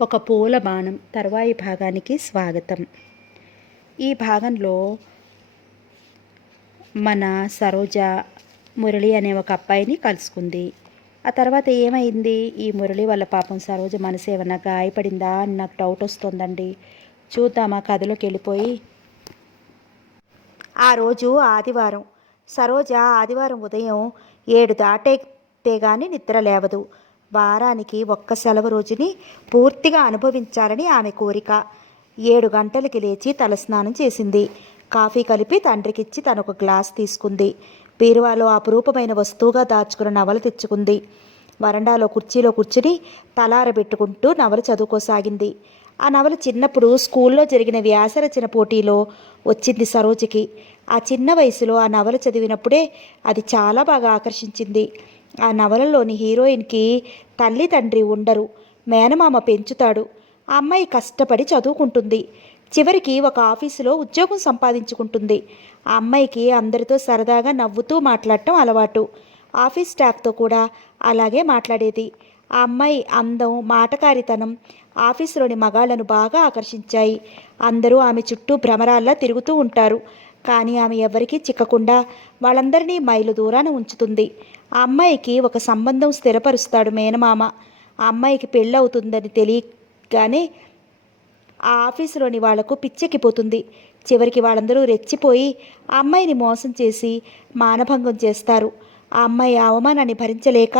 ఒక పూల బాణం తర్వాయి భాగానికి స్వాగతం. ఈ భాగంలో మన సరోజ మురళి అనే ఒక అబ్బాయిని కలుసుకుంది. ఆ తర్వాత ఏమైంది? ఈ మురళి వల్ల పాపం సరోజ మనసు ఏమన్నా గాయపడిందా అని నాకు డౌట్ వస్తుందండి. చూద్దామా కథలోకి వెళ్ళిపోయి. ఆ రోజు ఆదివారం. సరోజ ఆదివారం ఉదయం 7 దాటితే గాని నిద్ర లేవదు. వారానికి ఒక్క సెలవు రోజుని పూర్తిగా అనుభవించాలని ఆమె కోరిక. 7 గంటలకి లేచి తలస్నానం చేసింది. కాఫీ కలిపి తండ్రికిచ్చి తనొక గ్లాస్ తీసుకుంది. బీరువాలో అపురూపమైన వస్తువుగా దాచుకున్న నవల తెచ్చుకుంది. వరండాలో కుర్చీలో కూర్చుని తలారబెట్టుకుంటూ నవల చదువుకోసాగింది. ఆ నవల చిన్నప్పుడు స్కూల్లో జరిగిన వ్యాసరచన పోటీలో వచ్చింది సరోజకి. ఆ చిన్న వయసులో ఆ నవల చదివినప్పుడే అది చాలా బాగా ఆకర్షించింది. ఆ నవలలోని హీరోయిన్కి తల్లి తండ్రి ఉండరు, మేనమామ పెంచుతాడు. ఆ అమ్మాయి కష్టపడి చదువుకుంటుంది. చివరికి ఒక ఆఫీసులో ఉద్యోగం సంపాదించుకుంటుంది. ఆ అమ్మాయికి అందరితో సరదాగా నవ్వుతూ మాట్లాడటం అలవాటు. ఆఫీస్ స్టాఫ్తో కూడా అలాగే మాట్లాడేది. ఆ అమ్మాయి అందం, మాటకారితనం ఆఫీసులోని మగాళ్లను బాగా ఆకర్షించాయి. అందరూ ఆమె చుట్టూ భ్రమరాల్లా తిరుగుతూ ఉంటారు. కానీ ఆమె ఎవరికీ చిక్కకుండా వాళ్ళందరినీ మైలు దూరాన ఉంచుతుంది. ఆ అమ్మాయికి ఒక సంబంధం స్థిరపరుస్తాడు మేనమామ. ఆ అమ్మాయికి పెళ్ళవుతుందని తెలియగానే ఆ ఆఫీసులోని వాళ్లకు పిచ్చెక్కిపోతుంది. చివరికి వాళ్ళందరూ రెచ్చిపోయి ఆ అమ్మాయిని మోసం చేసి మానభంగం చేస్తారు. ఆ అమ్మాయి అవమానాన్ని భరించలేక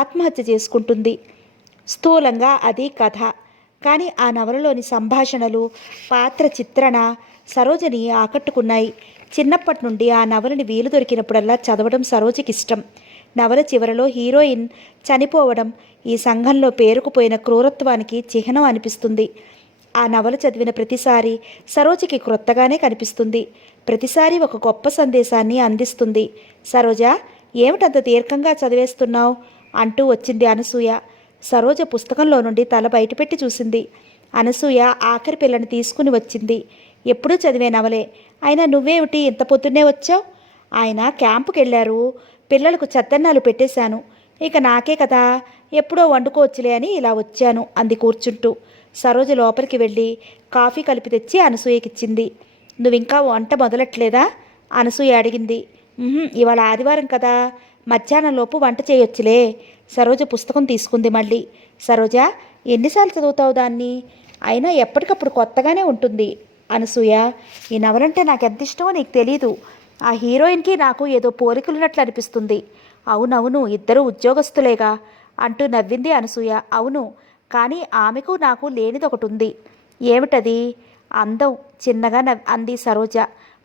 ఆత్మహత్య చేసుకుంటుంది. స్థూలంగా అది కథ. కానీ ఆ నవలలోని సంభాషణలు, పాత్ర చిత్రణ సరోజని ఆకట్టుకున్నాయి. చిన్నప్పటి నుండి ఆ నవలని వీలు దొరికినప్పుడల్లా చదవడం సరోజకి ఇష్టం. నవల చివరలో హీరోయిన్ చనిపోవడం ఈ సంఘంలో పేరుకుపోయిన క్రూరత్వానికి చిహ్నం అనిపిస్తుంది. ఆ నవల చదివిన ప్రతిసారి సరోజకి క్రొత్తగానే కనిపిస్తుంది. ప్రతిసారి ఒక గొప్ప సందేశాన్ని అందిస్తుంది. సరోజ, ఏమిటంత దీర్ఘంగా చదివేస్తున్నావు అంటూ వచ్చింది అనసూయ. సరోజ పుస్తకంలో నుండి తల బయటపెట్టి చూసింది. అనసూయ ఆఖరి పిల్లని తీసుకుని వచ్చింది. ఎప్పుడూ చదివే నవలే. అయినా నువ్వేమిటి ఇంత పొద్దున్నే వచ్చావు? ఆయన క్యాంపుకి వెళ్ళారు. పిల్లలకు చద్దన్నాలు పెట్టేశాను. ఇక నాకే కదా, ఎప్పుడో వండుకోవచ్చులే అని ఇలా వచ్చాను అంది కూర్చుంటూ. సరోజ లోపలికి వెళ్ళి కాఫీ కలిపి తెచ్చి అనసూయకిచ్చింది. నువ్వింకా వంట మొదలట్లేదా? అనసూయ అడిగింది. ఇవాళ ఆదివారం కదా, మధ్యాహ్నంలోపు వంట చేయొచ్చులే. సరోజ పుస్తకం తీసుకుంది మళ్ళీ. సరోజ, ఎన్నిసార్లు చదువుతావు దాన్ని? అయినా ఎప్పటికప్పుడు కొత్తగానే ఉంటుంది. అనసూయ, ఈ నవలంటే నాకు ఎంత ఇష్టమో నీకు తెలీదు. ఆ హీరోయిన్కి నాకు ఏదో పోలికలున్నట్లు అనిపిస్తుంది. అవునవును, ఇద్దరు ఉద్యోగస్తులేగా అంటూ నవ్వింది అనసూయ. అవును, కానీ ఆమెకు నాకు లేనిదొకటి ఉంది. ఏమిటది? అందం చిన్నగా అంది సరోజ.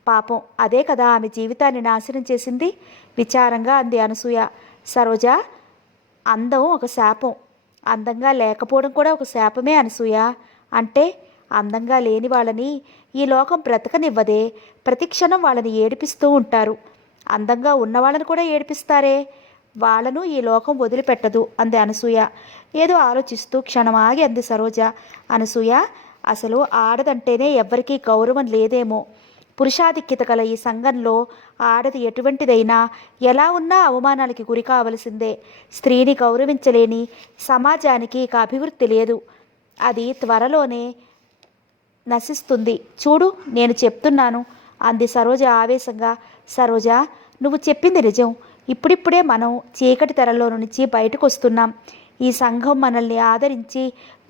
పాపం, అదే కదా ఆమె జీవితాన్ని నాశనం చేసింది విచారంగా అంది అనసూయ. సరోజ, అందం ఒక శాపం. అందంగా లేకపోవడం కూడా ఒక శాపమే అనసూయ. అంటే అందంగా లేని వాళ్ళని ఈ లోకం బ్రతకనివ్వదే. ప్రతిక్షణం వాళ్ళని ఏడిపిస్తూ ఉంటారు. అందంగా ఉన్నవాళ్ళని కూడా ఏడిపిస్తారే, వాళ్ళను ఈ లోకం వదిలిపెట్టదు అంది అనసూయ. ఏదో ఆలోచిస్తూ క్షణం ఆగి అంది సరోజ. అనసూయ, అసలు ఆడదంటేనే ఎవ్వరికీ గౌరవం లేదేమో. పురుషాధిక్యత గల ఈ సంఘంలో ఆడది ఎటువంటిదైనా ఎలా ఉన్నా అవమానాలకి గురి కావలసిందే. స్త్రీని గౌరవించలేని సమాజానికి ఇక అభివృద్ధి లేదు. అది త్వరలోనే నశిస్తుంది. చూడు, నేను చెప్తున్నాను అంది సరోజ ఆవేశంగా. సరోజ, నువ్వు చెప్పింది నిజం. ఇప్పుడిప్పుడే మనం చీకటి తెరలో నుంచి బయటకు వస్తున్నాం. ఈ సంఘం మనల్ని ఆదరించి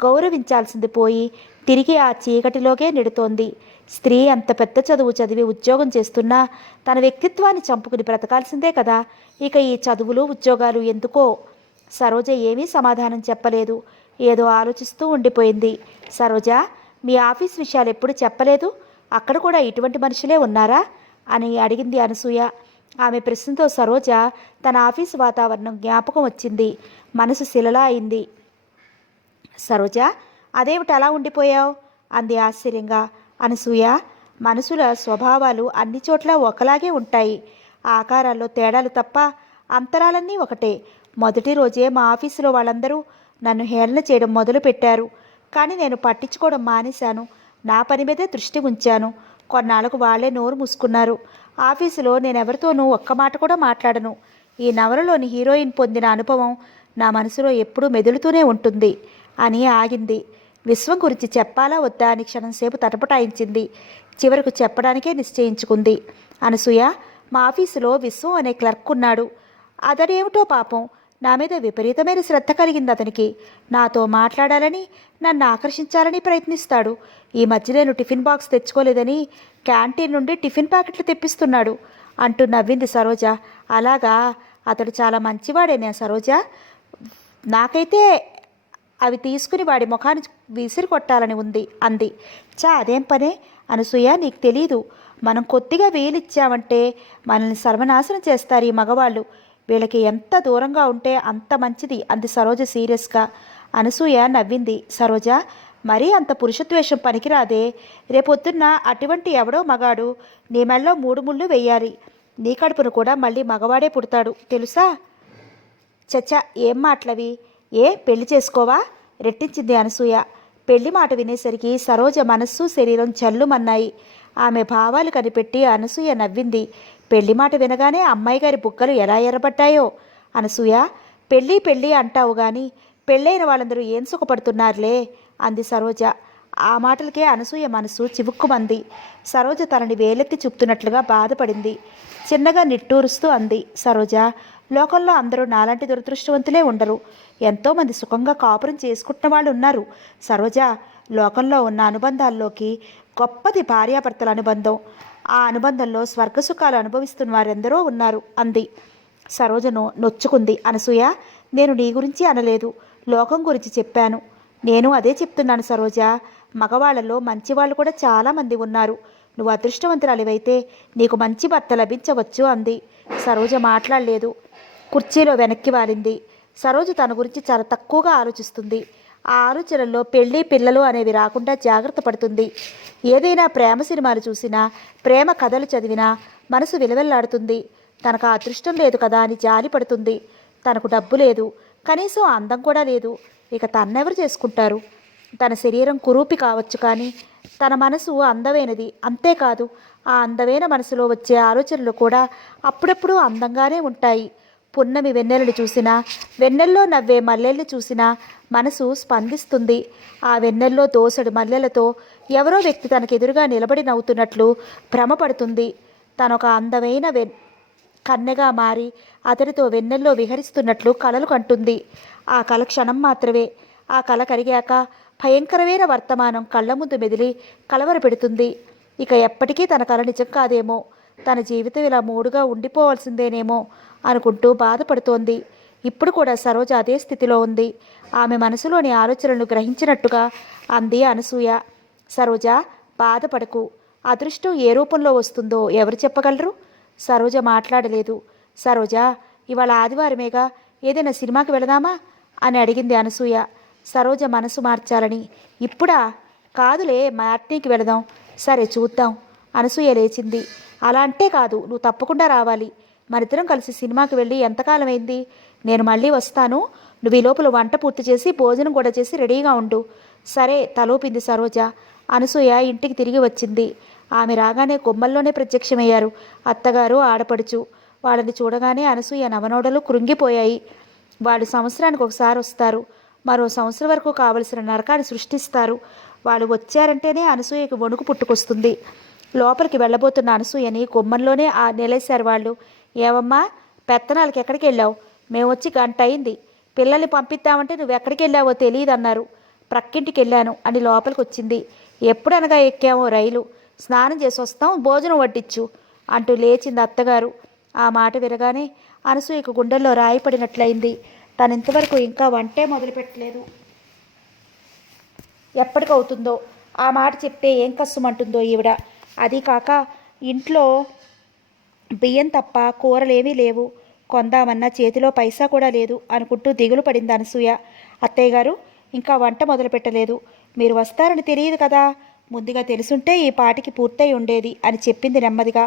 గౌరవించాల్సింది పోయి తిరిగి ఆ చీకటిలోకే నెడుతోంది. స్త్రీ అంత పెద్ద చదువు చదివి ఉద్యోగం చేస్తున్నా తన వ్యక్తిత్వాన్ని చంపుకుని బ్రతకాల్సిందే కదా. ఇక ఈ చదువులు ఉద్యోగాలు ఎందుకో. సరోజ ఏమీ సమాధానం చెప్పలేదు. ఏదో ఆలోచిస్తూ ఉండిపోయింది. సరోజ, మీ ఆఫీస్ విషయాలు ఎప్పుడు చెప్పలేదు? అక్కడ కూడా ఇటువంటి మనుషులే ఉన్నారా అని అడిగింది అనసూయ. ఆమె ప్రశ్నతో సరోజ తన ఆఫీసు వాతావరణం జ్ఞాపకం వచ్చింది. మనసు శిలలా అయింది. సరోజ, అదేమిటి అలా ఉండిపోయావు అంది ఆశ్చర్యంగా. అనసూయ, మనుషుల స్వభావాలు అన్ని చోట్ల ఒకలాగే ఉంటాయి. ఆకారాల్లో తేడాలు తప్ప అంతరాలన్నీ ఒకటే. మొదటి రోజే మా ఆఫీసులో వాళ్ళందరూ నన్ను హేళన చేయడం మొదలుపెట్టారు. కానీ నేను పట్టించుకోవడం మానేశాను. నా పని మీదే దృష్టి ఉంచాను. కొన్నాళ్లకు వాళ్లే నోరు మూసుకున్నారు. ఆఫీసులో నేనెవరితోనూ ఒక్క మాట కూడా మాట్లాడను. ఈ నవలలోని హీరోయిన్ పొందిన అనుభవం నా మనసులో ఎప్పుడూ మెదులుతూనే ఉంటుంది అని ఆగింది. విశ్వం గురించి చెప్పాలా వద్దా అని క్షణంసేపు తటపటాయించింది. చివరకు చెప్పడానికే నిశ్చయించుకుంది. అనసూయ, మా ఆఫీసులో విశ్వం అనే క్లర్క్ ఉన్నాడు. అతడేమిటో పాపం నా మీద విపరీతమైన శ్రద్ధ కలిగింది అతనికి. నాతో మాట్లాడాలని, నన్ను ఆకర్షించాలని ప్రయత్నిస్తాడు. ఈ మధ్య నేను టిఫిన్ బాక్స్ తెచ్చుకోలేదని క్యాంటీన్ నుండి టిఫిన్ ప్యాకెట్లు తెప్పిస్తున్నాడు అంటూ నవ్వింది సరోజ. అలాగా, అతడు చాలా మంచివాడేనా సరోజ? నాకైతే అవి తీసుకుని వాడి ముఖాన్ని విసిరి కొట్టాలని ఉంది అంది. అదేం పనే అనసూయ, నీకు తెలీదు. మనం కొద్దిగా వేలిచ్చామంటే మనల్ని సర్వనాశనం చేస్తారు ఈ మగవాళ్ళు. వీళ్ళకి ఎంత దూరంగా ఉంటే అంత మంచిది అంది సరోజ సీరియస్గా. అనసూయ నవ్వింది. సరోజ, మరీ అంత పురుషద్వేషం పనికిరాదే. రేపొద్దున్న అటువంటి ఎవడో మగాడు నీ మెళ్ళలో 3 ముళ్ళు వెయ్యాలి. నీ కడుపును కూడా మళ్ళీ మగవాడే పుడతాడు తెలుసా? చచ్చా, ఏం మాటలవి? పెళ్లి చేసుకోవా? రెట్టించింది అనసూయ. పెళ్లి మాట వినేసరికి సరోజ మనస్సు శరీరం జల్లుమన్నాయి. ఆమె భావాలు కనిపెట్టి అనసూయ నవ్వింది. పెళ్లి మాట వినగానే అమ్మాయి గారి బుగ్గలు ఎలా ఎర్రబడ్డాయో. అనసూయ, పెళ్ళి పెళ్ళి అంటావు గాని పెళ్ళైన వాళ్ళందరూ ఏం సుఖపడుతున్నారులే అంది సరోజ. ఆ మాటలకే అనసూయ మనసు చివుక్కుమంది. సరోజ తనని వేలెత్తి చూపుతున్నట్లుగా బాధపడింది. చిన్నగా నిట్టూరుస్తూ అంది సరోజ, లోకంలో అందరూ నాలాంటి దురదృష్టవంతులే ఉండరు. ఎంతోమంది సుఖంగా కాపురం చేసుకుంటున్న వాళ్ళు ఉన్నారు. సరోజ, లోకంలో ఉన్న అనుబంధాల్లోకి గొప్పది భార్యాభర్తల అనుబంధం. ఆ అనుబంధంలో స్వర్గసుఖాలు అనుభవిస్తున్న వారెందరో ఉన్నారు అంది. సరోజను నొచ్చుకుంది అనసూయ. నేను నీ గురించి అనలేదు, లోకం గురించి చెప్పాను. నేను అదే చెప్తున్నాను సరోజ. మగవాళ్లలో మంచివాళ్ళు కూడా చాలామంది ఉన్నారు. నువ్వు అదృష్టవంతురాలివైతే నీకు మంచి భర్త లభించవచ్చు అంది. సరోజ మాట్లాడలేదు. కుర్చీలో వెనక్కి వాలింది. సరోజ తన గురించి చాలా తక్కువగా ఆలోచిస్తుంది. ఆ ఆలోచనల్లో పెళ్ళి పిల్లలు అనేవి రాకుండా జాగ్రత్త పడుతుంది. ఏదైనా ప్రేమ సినిమాలు చూసినా, ప్రేమ కథలు చదివినా మనసు విలవెల్లాడుతుంది. తనకు ఆ అదృష్టం లేదు కదా అని జాలి పడుతుంది. తనకు డబ్బు లేదు, కనీసం అందం కూడా లేదు. ఇక తన్నెవరు చేసుకుంటారు? తన శరీరం కురూపి కావచ్చు, కానీ తన మనసు అందమైనది. అంతేకాదు, ఆ అందమైన మనసులో వచ్చే ఆలోచనలు కూడా అప్పుడప్పుడు అందంగానే ఉంటాయి. పున్నమి వెన్నెలను చూసినా, వెన్నెల్లో నవ్వే మల్లెల్ని చూసినా మనసు స్పందిస్తుంది. ఆ వెన్నెల్లో దోసెడు మల్లెలతో ఎవరో వ్యక్తి తనకెదురుగా నిలబడి నవ్వుతున్నట్లు భ్రమపడుతుంది. తనొక అందమైన కన్నెగా మారి అతడితో వెన్నెల్లో విహరిస్తున్నట్లు కలలు కంటుంది. ఆ కల క్షణం మాత్రమే. ఆ కల కరిగాక భయంకరమైన వర్తమానం కళ్ళ ముందు మెదిలి కలవరపెడుతుంది. ఇక ఎప్పటికీ తన కల నిజం కాదేమో, తన జీవితం ఇలా మూడుగా ఉండిపోవాల్సిందేనేమో అనుకుంటూ బాధపడుతోంది. ఇప్పుడు కూడా సరోజ అదే స్థితిలో ఉంది. ఆమె మనసులోని ఆలోచనలను గ్రహించినట్టుగా అంది అనసూయ. సరోజ, బాధపడకు. అదృష్టం ఏ రూపంలో వస్తుందో ఎవరు చెప్పగలరు? సరోజ మాట్లాడలేదు. సరోజ, ఇవాళ ఆదివారమేగా, ఏదైనా సినిమాకి వెళదామా అని అడిగింది అనసూయ. సరోజ మనసు మార్చాలని. ఇప్పుడా? కాదులే, మ్యాట్నీకి వెళదాం. సరే, చూద్దాం. అనసూయ లేచింది. అలా అంటే కాదు, నువ్వు తప్పకుండా రావాలి. మరిద్దరం కలిసి సినిమాకి వెళ్ళి ఎంతకాలమైంది? నేను మళ్ళీ వస్తాను. నువ్వు ఈ లోపల వంట పూర్తి చేసి భోజనం కూడా చేసి రెడీగా ఉండు. సరే, తలోపింది సరోజ. అనసూయ ఇంటికి తిరిగి వచ్చింది. ఆమె రాగానే గుమ్మల్లోనే ప్రత్యక్షమయ్యారు అత్తగారు, ఆడపడుచు. వాళ్ళని చూడగానే అనసూయ నవనోడలు కృంగిపోయాయి. వాళ్ళు సంవత్సరానికి ఒకసారి వస్తారు. మరో సంవత్సరం వరకు కావలసిన నరకాన్ని సృష్టిస్తారు. వాళ్ళు వచ్చారంటేనే అనసూయకి వణుకు పుట్టుకొస్తుంది. లోపలికి వెళ్ళబోతున్న అనసూయని గుమ్మంలోనే నిలేశారు వాళ్ళు. ఏవమ్మా, పెత్తనాలకి ఎక్కడికి వెళ్ళావు? మేము వచ్చి గంట అయింది. పిల్లల్ని పంపిద్దామంటే నువ్వు ఎక్కడికి వెళ్ళావో తెలియదు అన్నారు. ప్రక్కింటికి వెళ్ళాను అని లోపలికి వచ్చింది. ఎప్పుడనగా ఎక్కామో రైలు. స్నానం చేసి వస్తాం, భోజనం వడ్డిచ్చు అంటూ లేచింది అత్తగారు. ఆ మాట వినగానే అనసూయకు గుండెల్లో రాయి పడినట్లయింది. తను ఇంతవరకు ఇంకా వంటే మొదలుపెట్టలేదు. ఎప్పటికవుతుందో? ఆ మాట చెప్తే ఏం కష్టమంటుందో ఈవిడ. అది కాక ఇంట్లో బియ్యం తప్ప కూరలేమీ లేవు. కొందామన్నా చేతిలో పైసా కూడా లేదు అనుకుంటూ దిగులు పడింది అనసూయ. అత్తయ్య గారు, ఇంకా వంట మొదలు పెట్టలేదు. మీరు వస్తారని తెలియదు కదా. ముందుగా తెలుసుంటే ఈ పాటికి పూర్తయి ఉండేది అని చెప్పింది నెమ్మదిగా.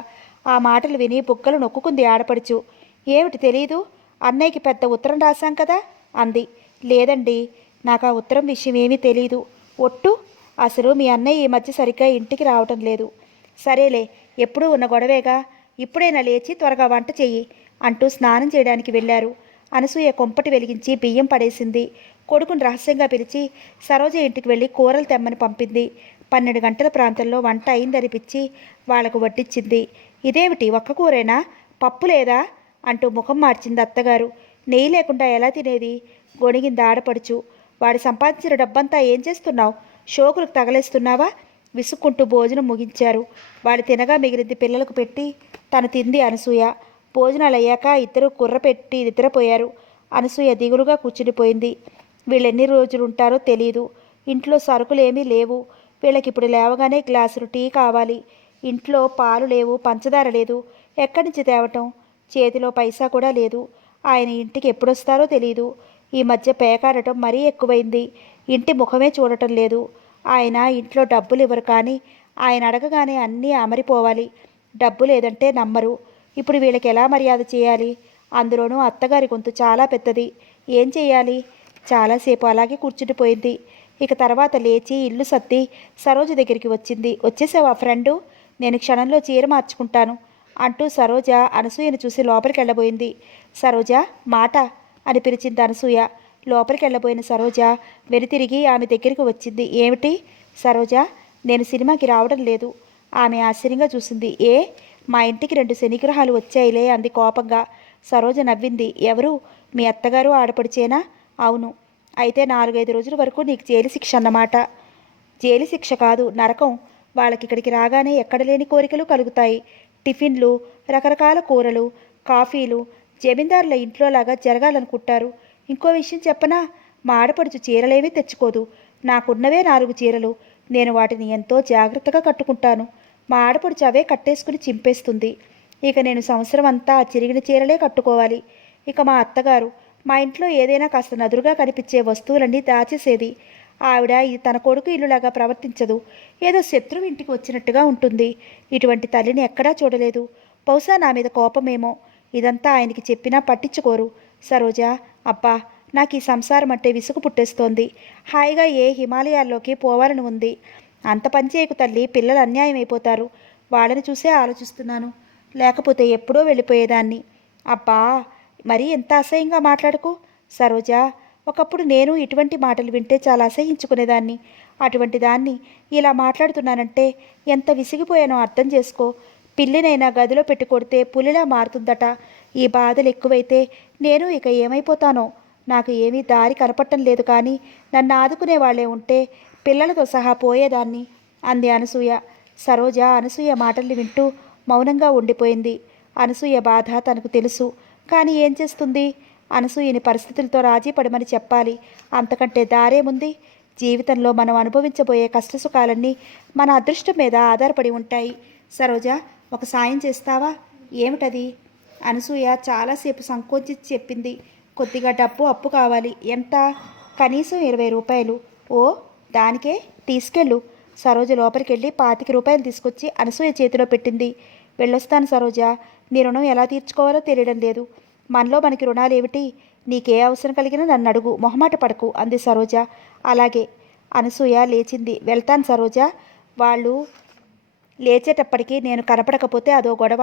ఆ మాటలు విని బుగ్గలు నొక్కుకుంది ఆడపడుచు. ఏమిటి తెలీదు? అన్నయ్యకి పెద్ద ఉత్తరం రాశాం కదా అంది. లేదండి, నాకు ఆ ఉత్తరం విషయం ఏమీ తెలీదు. ఒట్టు? అసలు మీ అన్నయ్య ఈ మధ్య సరిగ్గా ఇంటికి రావటం లేదు. సరేలే, ఎప్పుడూ ఉన్న గొడవేగా. ఇప్పుడైనా లేచి త్వరగా వంట చెయ్యి అంటూ స్నానం చేయడానికి వెళ్ళారు. అనసూయ కొంపటి వెలిగించి బియ్యం పడేసింది. కొడుకుని రహస్యంగా పిలిచి సరోజ ఇంటికి వెళ్ళి కూరలు తెమ్మని పంపింది. 12 గంటల ప్రాంతంలో వంట అయిందనిపించి వాళ్లకు వడ్డించింది. ఇదేమిటి, ఒక్క కూరేనా, పప్పు లేదా అంటూ ముఖం మార్చింది అత్తగారు. నెయ్యి లేకుండా ఎలా తినేది, గొణిగింది ఆడపడుచు. వాడు సంపాదించిన డబ్బంతా ఏం చేస్తున్నావు, షోకులకు తగలేస్తున్నావా, విసుక్కుంటూ భోజనం ముగించారు. వాళ్ళు తినగా మిగిలింది పిల్లలకు పెట్టి తను తింది అనసూయ. భోజనాలు అయ్యాక ఇద్దరు కుర్ర పెట్టి నిద్రపోయారు. అనసూయ దిగులుగా కూర్చునిపోయింది. వీళ్ళెన్ని రోజులు ఉంటారో తెలియదు. ఇంట్లో సరుకులేమీ లేవు. వీళ్ళకిప్పుడు లేవగానే గ్లాసులు టీ కావాలి. ఇంట్లో పాలు లేవు, పంచదార లేదు, ఎక్కడి నుంచి తేవటం, చేతిలో పైసా కూడా లేదు. ఆయన ఇంటికి ఎప్పుడొస్తారో తెలియదు. ఈ మధ్య పేకాడటం మరీ ఎక్కువైంది. ఇంటి ముఖమే చూడటం లేదు. ఆయన ఇంట్లో డబ్బులు ఇవ్వరు, కానీ ఆయన అడగగానే అన్నీ అమరిపోవాలి. డబ్బు లేదంటే నమ్మరు. ఇప్పుడు వీళ్ళకి ఎలా మర్యాద చేయాలి? అందులోనూ అత్తగారి గొంతు చాలా పెద్దది. ఏం చేయాలి? చాలాసేపు అలాగే కూర్చుండిపోయింది. ఇక తర్వాత లేచి ఇల్లు సర్ది సరోజ దగ్గరికి వచ్చింది. వచ్చేసావా ఫ్రెండు, నేను క్షణంలో చీర మార్చుకుంటాను అంటూ సరోజ అనసూయను చూసి లోపలికి వెళ్ళబోయింది. సరోజ మాట అని పిలిచింది అనసూయ. లోపలికి వెళ్ళబోయిన సరోజ వెనుతిరిగి ఆమె దగ్గరికి వచ్చింది. ఏమిటి సరోజ, నేను సినిమాకి రావడం లేదు. ఆమె ఆశ్చర్యంగా చూసింది. ఏ, మా ఇంటికి 2 శనిగ్రహాలు వచ్చాయిలే అంది కోపంగా. సరోజ నవ్వింది. ఎవరు, మీ అత్తగారు ఆడపడిచేనా? అవును. అయితే 4-5 రోజుల వరకు నీకు జైలు శిక్ష అన్నమాట. జైలు శిక్ష కాదు, నరకం. వాళ్ళకి ఇక్కడికి రాగానే ఎక్కడ లేని కోరికలు కలుగుతాయి. టిఫిన్లు, రకరకాల కూరలు, కాఫీలు జమీందారుల ఇంట్లోలాగా జరగాలనుకుంటారు. ఇంకో విషయం చెప్పనా, మా ఆడపడుచు చీరలేమీ తెచ్చుకోదు. నాకున్నవే 4 చీరలు. నేను వాటిని ఎంతో జాగ్రత్తగా కట్టుకుంటాను. మా ఆడపడుచు అవే కట్టేసుకుని చింపేస్తుంది. ఇక నేను సంవత్సరం అంతా చిరిగిన చీరలే కట్టుకోవాలి. ఇక మా అత్తగారు మా ఇంట్లో ఏదైనా కాస్త నదురుగా కనిపించే వస్తువులన్నీ దాచేసేది. ఆవిడ ఇది తన కొడుకు ఇల్లులాగా ప్రవర్తించదు. ఏదో శత్రువు ఇంటికి వచ్చినట్టుగా ఉంటుంది. ఇటువంటి తల్లిని ఎక్కడా చూడలేదు. బహుశా నా మీద కోపమేమో. ఇదంతా ఆయనకి చెప్పినా పట్టించుకోరు. సరోజ, అబ్బా, నాకు ఈ సంసారం అంటే విసుగు పుట్టేస్తోంది. హాయిగా ఏ హిమాలయాల్లోకి పోవాలని ఉంది. అంత పనిచేయకు తల్లి, పిల్లలు అన్యాయం అయిపోతారు. వాళ్ళని చూసే ఆలోచిస్తున్నాను. లేకపోతే ఎప్పుడో వెళ్ళిపోయేదాన్ని. అబ్బా, మరీ ఎంత అసహ్యంగా మాట్లాడకు సరోజ. ఒకప్పుడు నేను ఇటువంటి మాటలు వింటే చాలా అసహ్యించుకునేదాన్ని. అటువంటి దాన్ని ఇలా మాట్లాడుతున్నానంటే ఎంత విసిగిపోయానో అర్థం చేసుకో. పిల్లినైనా గదిలో పెట్టి కొడితే పులిలా మారుతుందట. ఈ బాధలు ఎక్కువైతే నేను ఇక ఏమైపోతానో. నాకు ఏమీ దారి కనపడటం లేదు, కానీ నన్ను ఆదుకునే వాళ్ళే ఉంటే పిల్లలతో సహా పోయేదాన్ని అంది అనసూయ. సరోజ అనసూయ మాటల్ని వింటూ మౌనంగా ఉండిపోయింది. అనసూయ బాధ తనకు తెలుసు, కానీ ఏం చేస్తుంది? అనసూయని పరిస్థితులతో రాజీ పడమని చెప్పాలి. అంతకంటే దారేముంది? జీవితంలో మనం అనుభవించబోయే కష్టసుఖాలన్నీ మన అదృష్టం మీద ఆధారపడి ఉంటాయి. సరోజ, ఒక సాయం చేస్తావా? ఏమిటది? అనసూయ చాలాసేపు సంకోచించి చెప్పింది. కొద్దిగా డబ్బు అప్పు కావాలి. ఎంత? కనీసం 20 రూపాయలు. ఓ, దానికే, తీసుకెళ్ళు. సరోజ లోపలికి వెళ్ళి 25 రూపాయలు తీసుకొచ్చి అనసూయ చేతిలో పెట్టింది. వెళ్ళొస్తాను సరోజ, నీ రుణం ఎలా తీర్చుకోవాలో తెలియడం లేదు. మనలో మనకి రుణాలు ఏమిటి? నీకే అవసరం కలిగినా నన్ను అడుగు, మొహమాట పడకు అంది సరోజ. అలాగే. అనసూయ లేచింది. వెళ్తాను సరోజ. వాళ్ళు లేచేటప్పటికి నేను కనపడకపోతే అదో గొడవ